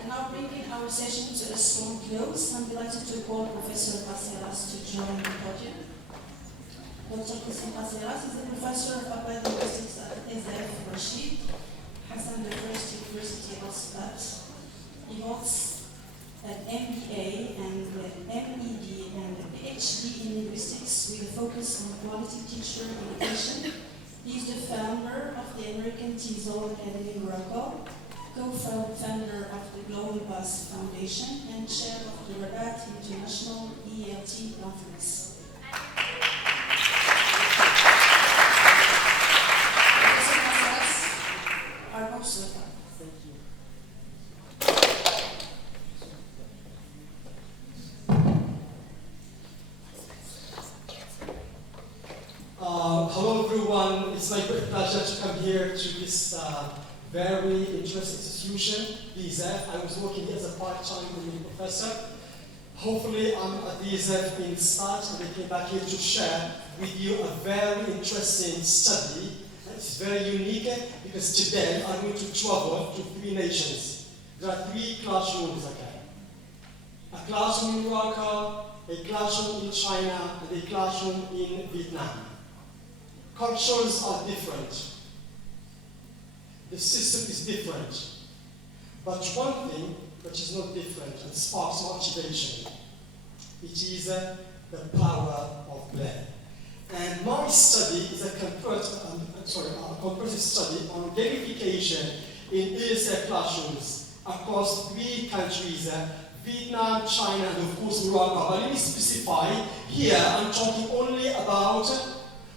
And now bringing our session to a strong close, I'm delighted to call Professor Baseras to join the podium. Dr. Qasim Qasiras is a professor of applied linguistics at SF Rashid Hassan the First University of Sbat. He holds an MBA and an MED and a PhD in linguistics with a focus on quality teacher education. He is the founder of the American TESOL Academy in Morocco, co-founder of the Global Bus Foundation, and chair of the Rabat International ELT Conference. Professor Qasiras, our most welcome. Hello everyone, it's my great pleasure to come here to this very interesting institution, DZEF. I was working here as a part-time professor. Hopefully I'm at DZEF in start and I came back here to share with you a very interesting study. It's very unique because today I'm going to travel to 3 nations. There are 3 classrooms, okay? A classroom in Morocco, a classroom in China, and a classroom in Vietnam. Cultures are different. The system is different. But one thing that is not different and sparks motivation, it is the power of play. And my study is a comparative study on gamification in ESL classrooms across 3 countries, Vietnam, China, and of course Morocco. But let me specify, here I'm talking only about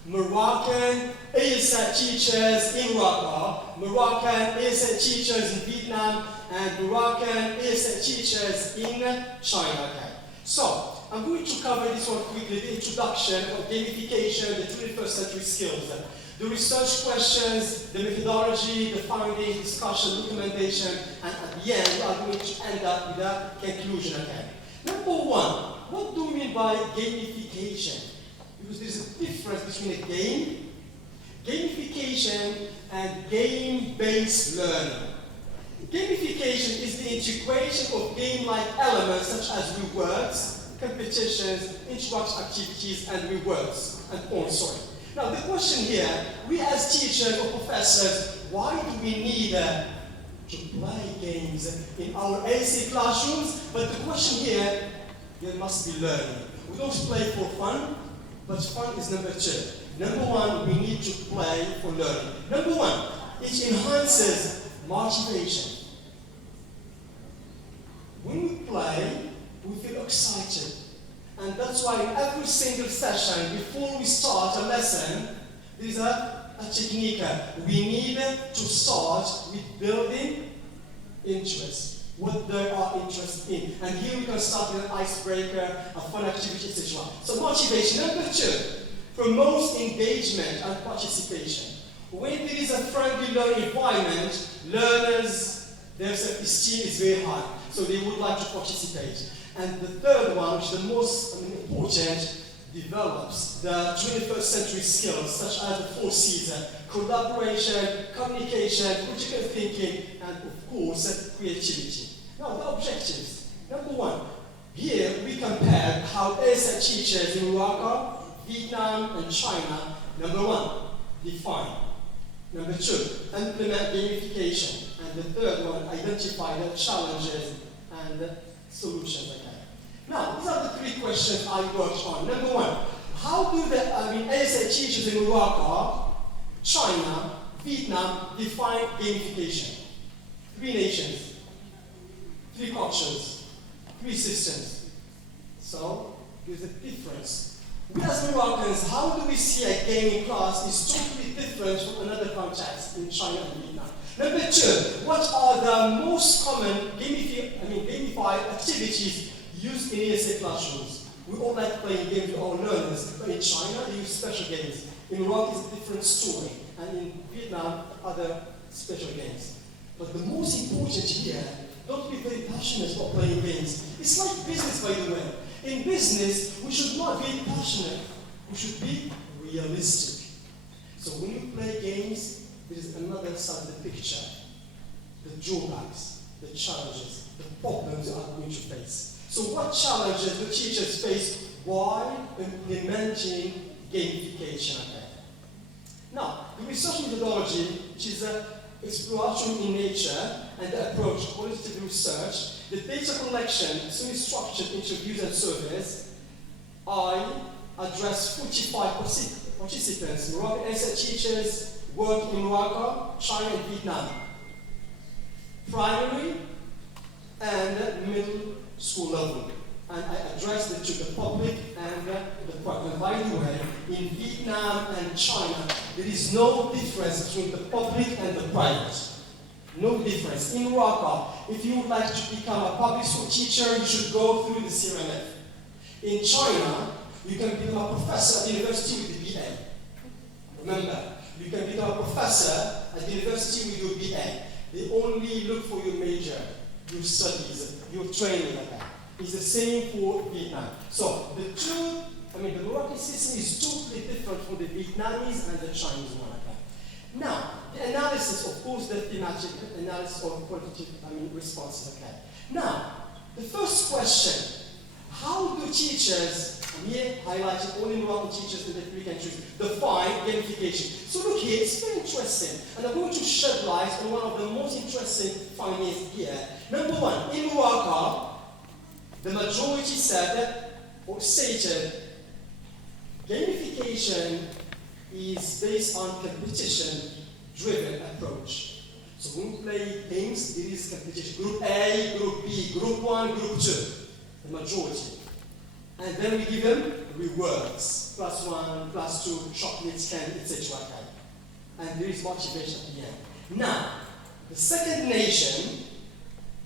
Moroccan ESL teachers in Morocco, Moroccan ESL teachers in Vietnam, and Moroccan ESL teachers in China. Okay. So, I'm going to cover this one quickly, the introduction of gamification, the 21st century skills, the research questions, the methodology, the findings, discussion, recommendation, and at the end, we are going to end up with a conclusion. Okay. Number 1, what do we mean by gamification? Because there's a difference between a game, gamification, and game-based learning. Gamification is the integration of game-like elements such as rewards, competitions, interactive activities, and rewards, and points, sorry. Now the question here, we as teachers or professors, why do we need to play games in our AC classrooms? But the question here, there must be learning. We don't play for fun, but fun is number 2. Number 1, we need to play for learning. Number 1, it enhances motivation. When we play, we feel excited. And that's why in every single session, before we start a lesson, there's a technique. We need to start with building interest, what they are interested in. And here we can start with an icebreaker, a fun activity, etc. So motivation. Number 2, promotes engagement and participation. When there is a friendly learning environment, learners, their self-esteem is very high, so they would like to participate. And the third one, which is the most important, develops the 21st century skills, such as the 4 C's, collaboration, communication, critical thinking, and of course, creativity. Now, the objectives. Number 1, here we compare how ESL teachers in Morocco, Vietnam, and China, number 1, define. Number 2, implement gamification. And the third one, identify the challenges and solutions. Okay. Now, these are the 3 questions I worked on. Number 1, how do the ESL teachers in Morocco, China, Vietnam define gamification? 3 nations, 3 cultures, 3 systems. So, there's a difference. We as Moroccans, how do we see a gaming class is totally different from another context in China and Vietnam? Number 2, what are the most common gamified activities used in ESL classrooms? We all like playing games with our learners, but in China they use special games. In Morocco it's a different story, and in Vietnam other special games. But the most important here, don't be very passionate about playing games. It's like business, by the way. In business, we should not be passionate. We should be realistic. So when you play games, there is another side of the picture. The drawbacks, the challenges, the problems you are going to face. So what challenges the teachers face while implementing gamification. Okay. Now, the research methodology, which is exploratory in nature, and the approach, qualitative research, the data collection, semi-structured interviews and surveys, I address 45 participants, Moroccan ASA teachers working in Morocco, China, and Vietnam. Primary and middle school level. And I addressed it to the public and the private. By the way, in Vietnam and China, there is no difference between the public and the private. No difference. In Morocco, if you would like to become a public school teacher, you should go through the CRMF. In China, you can become a professor at the university with the BA. Remember, you can become a professor at the university with your BA. They only look for your major, your studies, your training like that. It's the same for Vietnam. So the Moroccan system is totally different from the Vietnamese and the Chinese one like that. Now, the analysis, of course, the thematic analysis or qualitative responses, okay. Now, the first question, how do teachers, and here highlighted only Moroccan teachers in the 3 countries, define gamification? So look here, it's very interesting, and I'm going to shed light on one of the most interesting findings here. Number 1, in Morocco, the majority said or stated gamification is based on competition-driven approach. So when we play games, it is competition. Group A, Group B, Group 1, Group 2, the majority. And then we give them rewards, +1, +2, chocolates, candy, etc. And there is motivation at the end. Now, the second nation,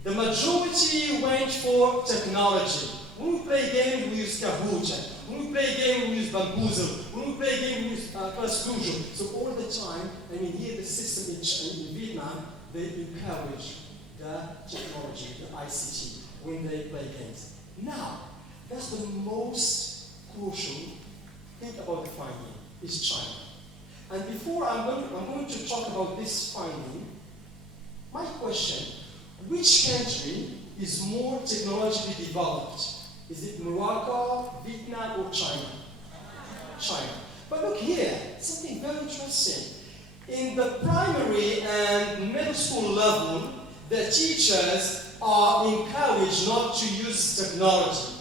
the majority went for technology. When we play games, we use Kahoot. When we play games, we use Bamboozle. When we play games, we use Cluj. So all the time, here the system in Vietnam, they encourage the technology, the ICT, when they play games. Now, that's the most crucial thing about the finding, is China. And before I'm going to talk about this finding, my question, which country is more technologically developed? Is it Morocco, Vietnam, or China? China. But look here, something very interesting. In the primary and middle school level, the teachers are encouraged not to use technology.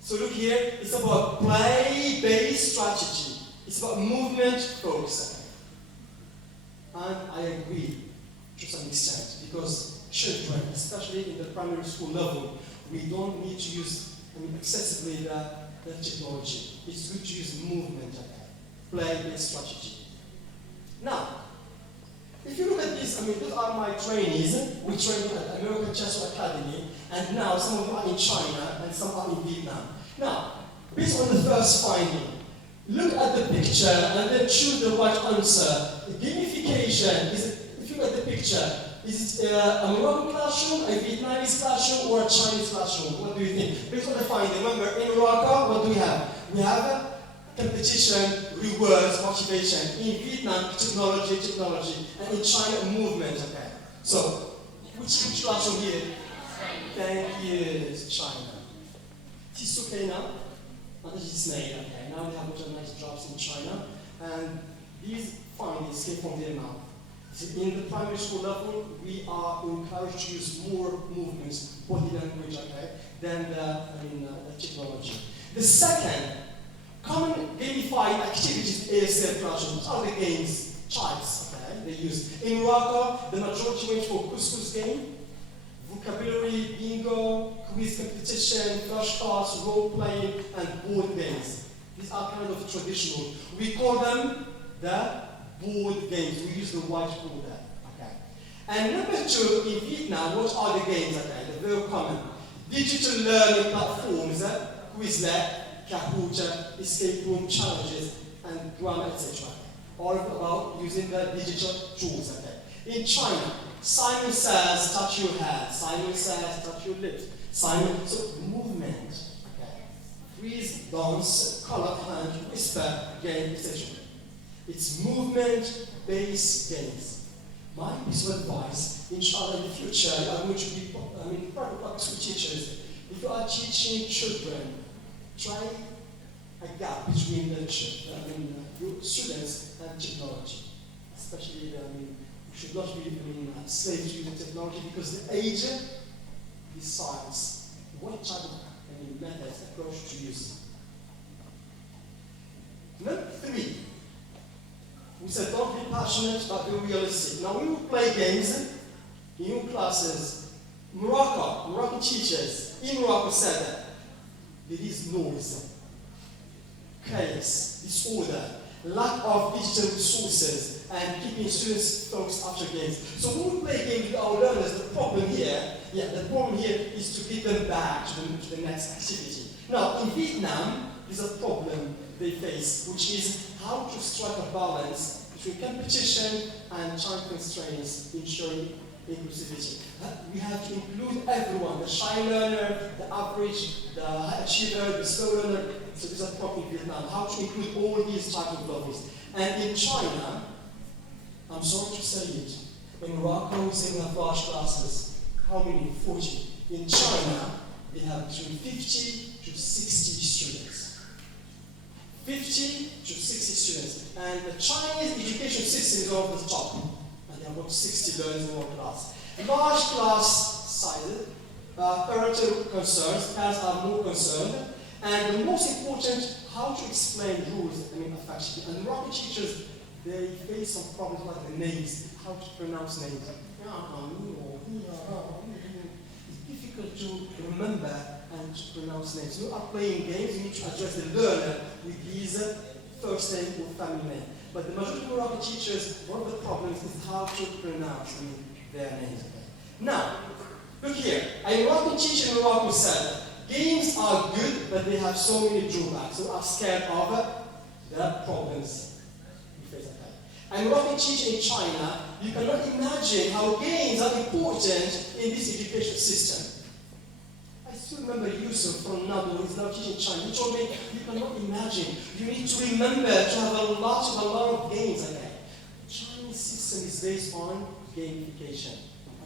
So look here, it's about play-based strategy. It's about movement focus. And I agree to some extent, because children, especially in the primary school level, we don't need to use excessively the technology. It's good to use movement, play-based strategy. Now, if you look at this, those are my trainees. We train at American Chess Academy, and now some of them are in China and some are in Vietnam. Now, based on the first finding, look at the picture and then choose the right answer. The gamification, if you look at the picture, is it a Moroccan classroom, a Vietnamese classroom, or a Chinese classroom? What do you think? Based on the finding, remember, in Morocco, what do we have? We have competition, rewards, motivation. In Vietnam, technology, and in China, movement. Okay. So, which classroom here? Thank you, it's China. It's okay now? This is made, okay. Now we have nice jobs in China, and these findings came from Vietnam. So in the primary school level, we are encouraged to use more movements, body language, okay, than the technology. The second, common gamified activities in ASL classrooms are the games types, okay, they use. In Morocco, the majority went for couscous game, vocabulary, bingo, quiz competition, flashcards, role-playing, and board games. These are kind of traditional. We call them the board games. We use the whiteboard there. Okay. And number 2, in Vietnam, what are the games? Okay, they're very common. Digital learning platforms, Quizlet, Kahoot, escape room challenges, and grammar, etc. All about using the digital tools. Okay. In China, Simon says, touch your head. Simon says, touch your lips. Simon, so movement. Okay. Freeze, dance, color, hand, whisper, game, etc. It's movement-based games. My piece of advice, inshallah, in the future, I'm going to be private public school teachers. If you are teaching children, try a gap between your students and technology. Especially, we should not be slaves to using technology because the age decides what type of methods, approach to use. Number 3, we said don't be passionate but be realistic. Now, when you play games in your classes, Moroccan teachers in Morocco said that there is noise, chaos, disorder, lack of digital resources, and keeping students focused after games. So when we play games with our learners, the problem here is to get them back to the next activity. Now, in Vietnam, there's a problem they face, which is how to strike a balance between competition and time constraints, ensuring inclusivity. We have to include everyone, the shy learner, the average, the high achiever, the slow learner. So there's a problem in Vietnam, how to include all these types of levels. And in China, I'm sorry to say it, in Morocco, we say we have large classes. How many? 40. In China, they have between 50 to 60 students. 50 to 60 students. And the Chinese education system is over the top. And there are about 60 learners in one class. Large class sizes, parental concerns, parents are more concerned. And the most important, how to explain rules, effectively. And Moroccan teachers, they face some problems like the names, how to pronounce names. It's difficult to remember and to pronounce names. You are playing games, you need to address the learner with his first name or family name. But the majority of Moroccan teachers, one of the problems is how to pronounce their names. Now, look here. A Moroccan teacher in Morocco said, games are good, but they have so many drawbacks. So I'm scared of the problems. And Moroccan teacher in China, you cannot imagine how games are important in this education system. I still remember Yusuf from Nadu, who is now teaching in China. He told me, you cannot imagine. You need to remember to have a lot of games again. The Chinese system is based on gamification.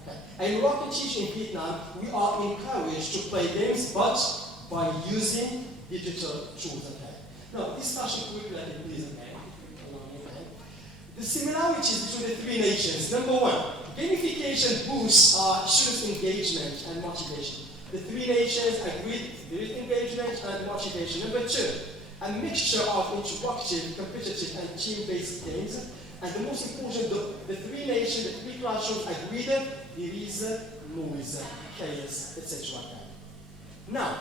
Okay. And Moroccan teacher in Vietnam, we are encouraged to play games, but by using digital tools. Okay. Now, this fashion curriculum, please, okay. The similarities between the 3 nations. Number 1, gamification boosts students' engagement and motivation. The 3 nations agreed there is engagement and motivation. Number 2, a mixture of interactive, competitive, and team-based games. And the most important, the 3 nations, the 3 classrooms agreed there is noise, chaos, etc. Now,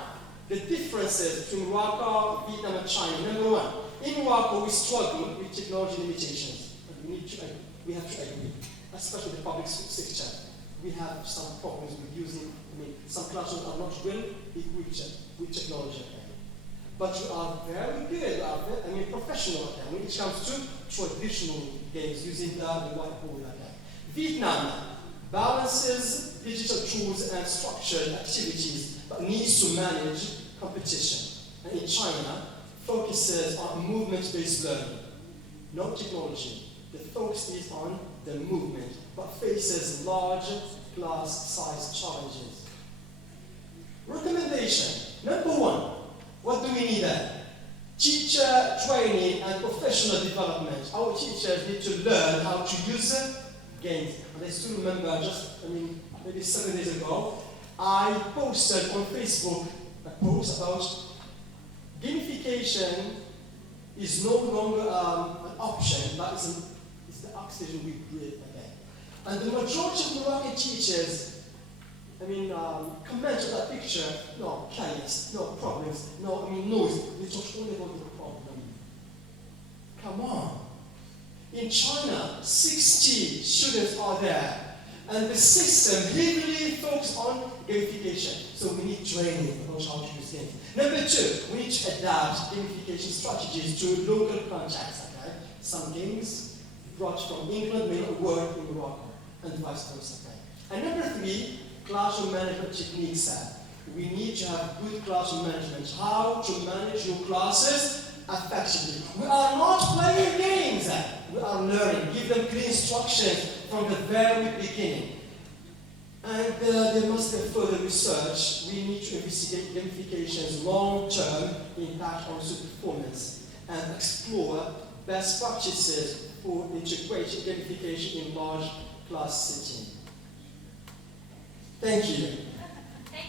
the differences between Morocco, Vietnam, and China. Number 1, in Morocco, we struggle with technology limitations. We have to agree, especially the public sector. We have some problems with using, some classrooms are not well equipped with technology. Okay? But we are very good, professional when it comes to traditional games using the whiteboard. Okay? Vietnam balances digital tools and structured activities, but needs to manage competition. And in China, focuses on movement-based learning, not technology. The focus is on the movement, but faces large class size challenges. Recommendation. Number 1, what do we need there? Teacher training and professional development. Our teachers need to learn how to use games. And I still remember maybe 7 days ago, I posted on Facebook a post about gamification is no longer an option, but it's the oxygen we breathe again. And the majority of Moroccan teachers, comment on that picture, no chaos, no problems, noise. We talk only about the problem. Come on. In China, 60 students are there, and the system heavily focuses on gamification. So we need training about how to use games. Number 2, we need to adapt gamification strategies to local contexts. Okay? Some games brought from England may not work in Morocco, and vice versa. Okay? And number 3, classroom management techniques. We need to have good classroom management. How to manage your classes effectively. We are not playing games. We are learning. Give them clear instructions from the very beginning. And there must be further research. We need to investigate gamification's long-term impact impact also performance and explore best practices for integrated gamification in large class setting. Thank you. Thank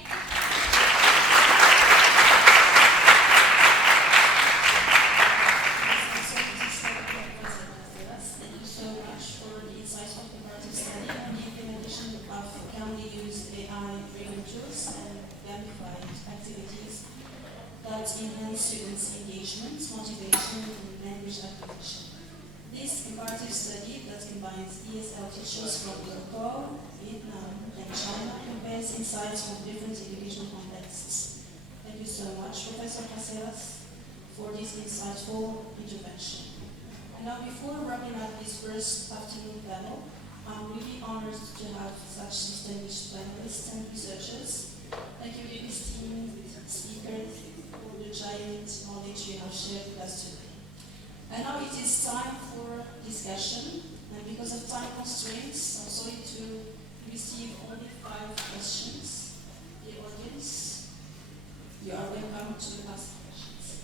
you so much for the insights of the comparative study on the implementation of commonly used AI-driven tools and gamified activities that enhance students' engagement, motivation, and language acquisition. This comparative study that combines ESL teachers from Morocco, Vietnam, and China compares insights from different educational contexts. Thank you so much, Professor Caceres, for this insightful intervention. And now, before wrapping up this first afternoon panel, I'm really honored to have such distinguished panelists and researchers. Thank you, dear esteemed speakers, for the giant knowledge you have shared with us today. And now it is time for discussion, and because of time constraints, I'm sorry to receive only 5 questions. The audience, you are welcome to ask questions.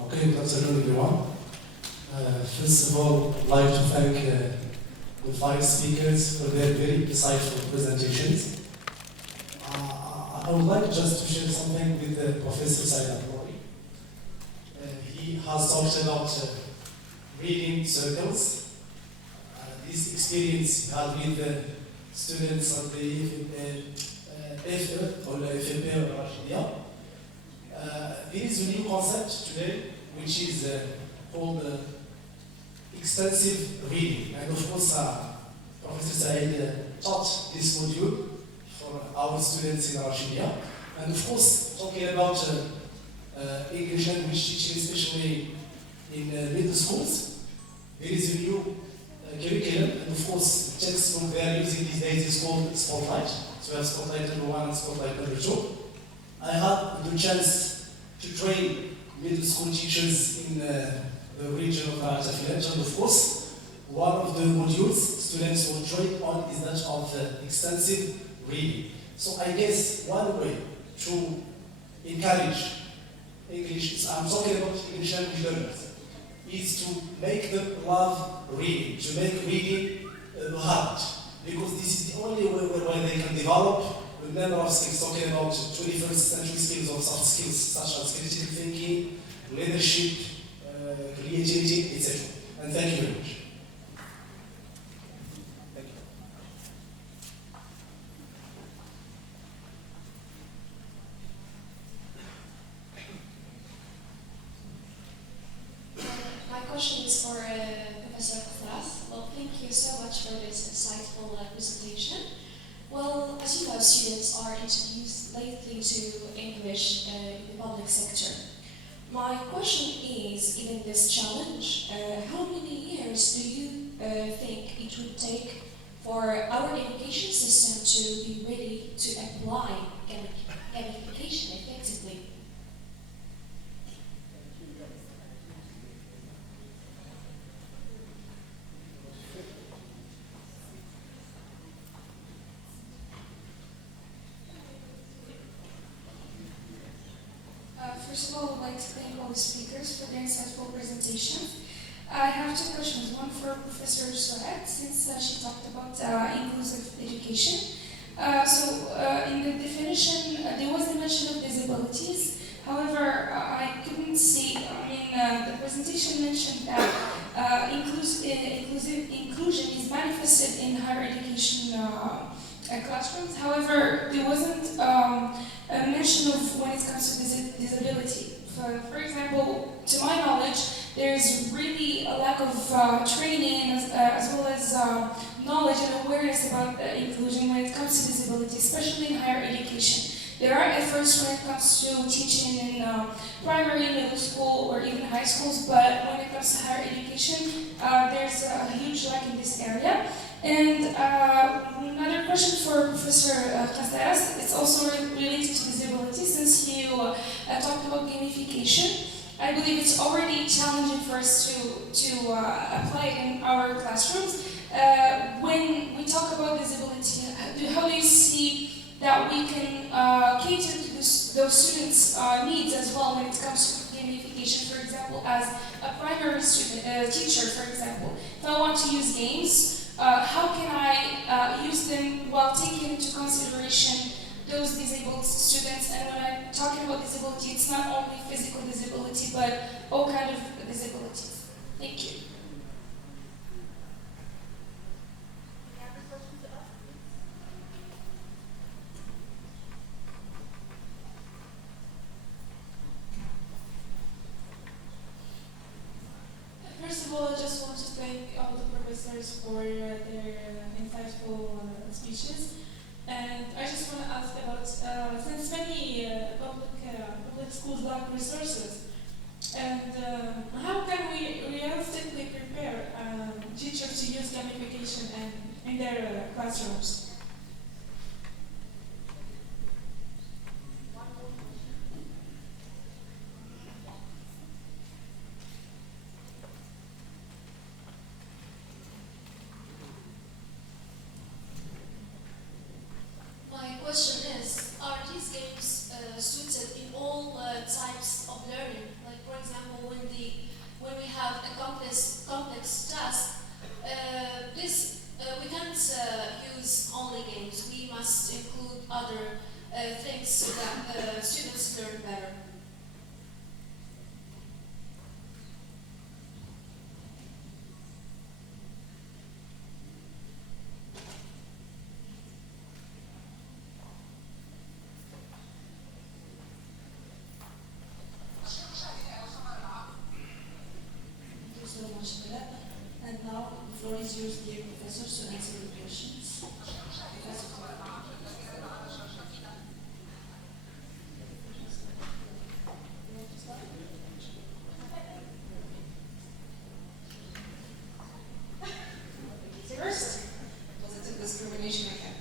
Okay, good afternoon, everyone. First of all, I'd like to thank the 5 speakers for their very insightful presentations. I would like just to share something with Professor Said Abrouri. He has talked about reading circles. This experience he had with students on the FE or the FEP or Rashidiyah. There is a new concept today, which is called extensive reading. And of course, Professor Said taught this module for our students in Rashidiyah. And of course, talking about English language teaching, especially in middle schools, there is a new curriculum. And of course, the textbook they are using these days is called Spotlight. So we have Spotlight number 1 and Spotlight number 2. I had the chance to train middle school teachers in the region of Tafilat, and of course, one of the modules students will train on is that of extensive reading. So I guess one way to encourage English, I'm talking about English language learners, is to make them love reading, to make reading a habit, because this is the only way where they can develop a number of skills, talking about 21st century skills or soft skills such as critical thinking, leadership, creativity, etc. And thank you very much. Thank you. My question is for Professor Caceres. Well, thank you so much for this insightful presentation. Well, as you know, students are introduced lately to English in the public sector. My question is, given this challenge, how many years do you think it would take for our education system to be ready to apply gamification effectively? First of all, I'd like to thank all the speakers for their insightful presentations. I have 2 questions, one for Professor Sohet, since she talked about inclusive education. In the definition, there was a mention of disabilities. However, I couldn't see, the presentation mentioned that inclusion is manifested in higher education classrooms. However, there wasn't a mention of when it comes to disability. For example, to my knowledge, there is really a lack of training as well as knowledge and awareness about inclusion when it comes to disability, especially in higher education. There are efforts when it comes to teaching in primary, middle school, or even high schools, but when it comes to higher education, there's a huge lack in this area. And another question for Professor Caceres, it's also related since you talked about gamification, I believe it's already challenging for us to apply it in our classrooms. When we talk about disability, how do you see that we can cater to those students' needs as well when it comes to gamification? For example, as a primary student, teacher, for example, if I want to use games, how can I use them while taking into consideration those disabled students? And when I'm talking about disability, it's not only physical disability, but all kind of disabilities. Thank you. First of all, I just want to thank all the professors for their insightful speeches. And I just want to ask about, since many public schools lack resources, and how can we realistically prepare teachers to use gamification in their classrooms? My question is, are these games suited in all types of learning? Like, for example, when we have a complex task, we can't use only games. We must include other things so that students learn better. Thank you so much for that. And now the floor is yours, dear professors, to answer the questions. Professor. First, positive discrimination again.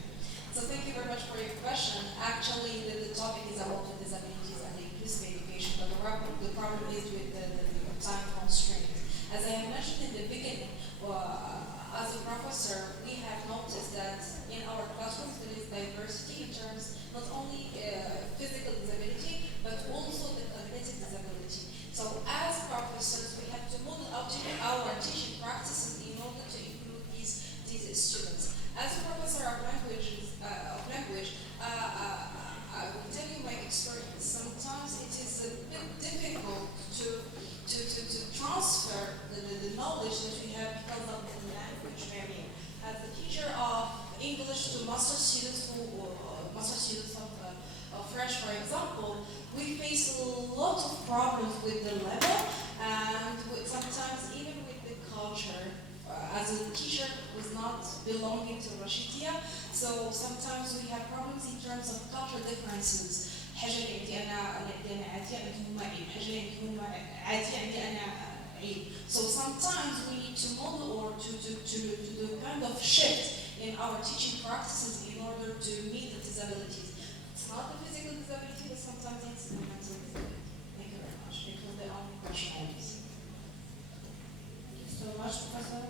So thank you very much for your question. Actually, the topic is about the disabilities and the inclusive education, but the problem is with the time constraint. As I mentioned in the beginning, as a professor, we have noticed that in our classrooms there is diversity in terms not only physical disability, but also the cognitive disability. So as professors, we have to model out our teaching practices in order to include these students. As a professor of language, I will tell you my experience. Sometimes it is a bit difficult to transfer the knowledge that we have because of the language barrier. As a teacher of English to master students of French, for example, we face a lot of problems with the level and sometimes even with the culture. As a teacher was not belonging to Rashidia, so sometimes we have problems in terms of cultural differences. حاجة اللي عندي أنا عادية عندهم عيب، حاجة اللي عندهم عادية عندي أنا عيب. So sometimes we need to model or to do kind of shift in our teaching practices in order to meet the disabilities. It's not a physical disability, but sometimes it's a mental disability. Thank you very much. It was the only question I was. Thank you so much, Professor.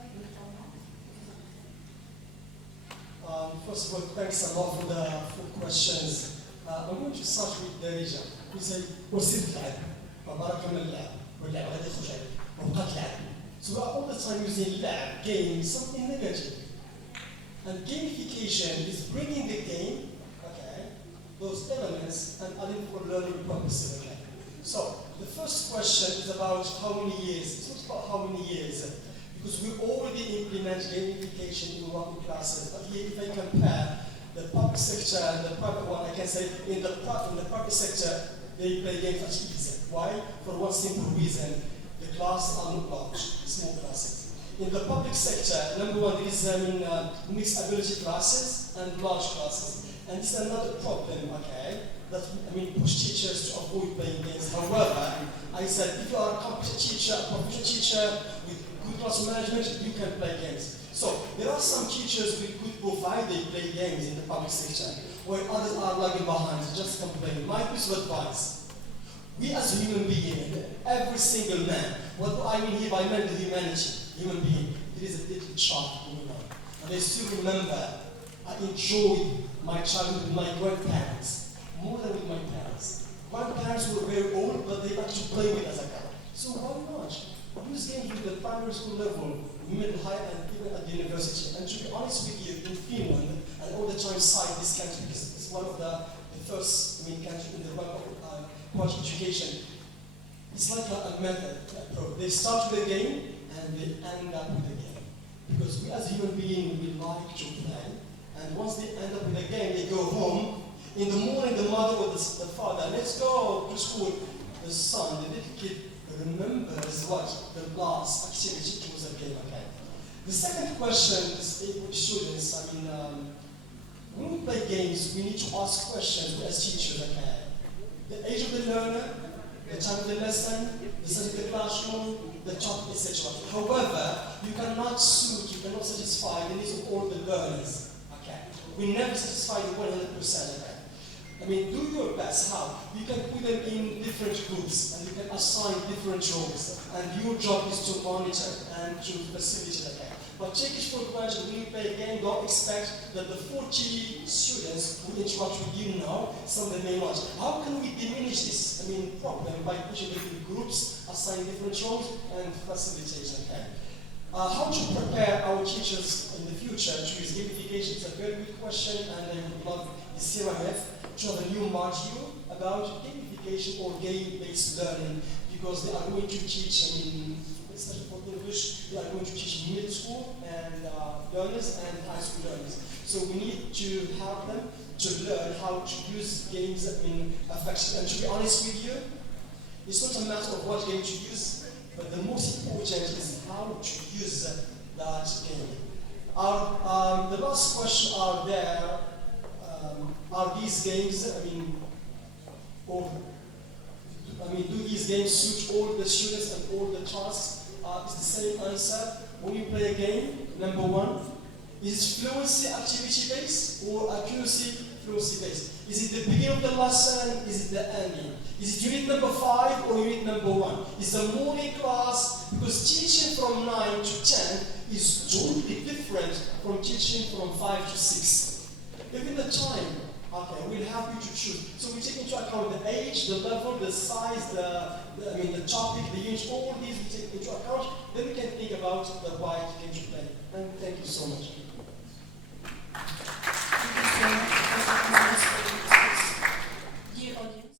First of all, thanks a lot for the questions. I'm going to start with Darija, who said, وسيلة اللعب، وبركة من اللعب، واللعب غادي يخرج عليك، وبقات لعب. So we are all the time using lab, game, something negative. And gamification is bringing the game, okay, those elements and adding for learning purposes again. So the first question is about how many years. It's not about how many years, because we already implement gamification in working classes. But here, if I compare the public sector and the private one, I can say in the private sector, they play games at ease. Why? For one simple reason, the classes are not large, small classes. In the public sector, number one is mixed ability classes and large classes. And this is another problem, okay, that push teachers to avoid playing games. However, I said if you are a competent teacher, a professional teacher with good class management, you can play games. So there are some teachers with good profile, they play games in the public sector. while others are lagging behind, just complaining. My piece of advice, we as a human being, every single man, what do I mean here by man, the human being, there is a little child going on. And I still remember, I enjoyed my childhood with my grandparents, more than with my parents. Grandparents were very old, but they like to play with as a kid. So why not? Use games with the primary school level, middle, high, and even at the university. And to be honest with you, in Finland, and all the time cite this country because it's one of the first country in the realm of quality education. It's like a method, approach. They start with a game and they end up with a game. Because we as human beings, we like to play. And once they end up with a game, they go home. In the morning, the mother or the father, let's go to school. The son, the little kid, remembers what the last activity was a game again. The second question is with students. I mean, when we play games, we need to ask questions as teachers. Okay, the age of the learner, the time of the lesson, the size of the classroom, the topic, etc. However, you cannot satisfy the needs of all the learners. Okay, we never satisfy the 100%. Okay. I mean, do your best. How? You can put them in different groups and you can assign different roles. And your job is to monitor and to facilitate that. But take it for granted when you play a game, don't expect that the 40 students who interact with you now, some of them may not. How can we diminish this problem by putting them in groups, assigning different roles, and facilitating that? How to prepare our teachers in the future to use gamification is a very good question, and I would love the CRF to have a new module about gamification or game-based learning, because they are going to teach, especially for English, they are going to teach middle school and learners and high school learners. So we need to help them to learn how to use games effectively. And to be honest with you, it's not a matter of what game to use, but the most important is how to use that game. The last question are these games, do these games suit all the students and all the tasks? It's the same answer. When you play a game, number one, is it fluency activity-based or accuracy fluency-based? Is it the beginning of the lesson? Is it the ending? Is it unit number 5 or unit number 1? Is the morning class? Because teaching from 9 to 10 is totally different from teaching from 5 to 6. Even the time, we'll help you to choose. So we take into account the age, the level, the size, the topic, the unit, all these we take into account. Then we can think about the right game to play. And thank you so much.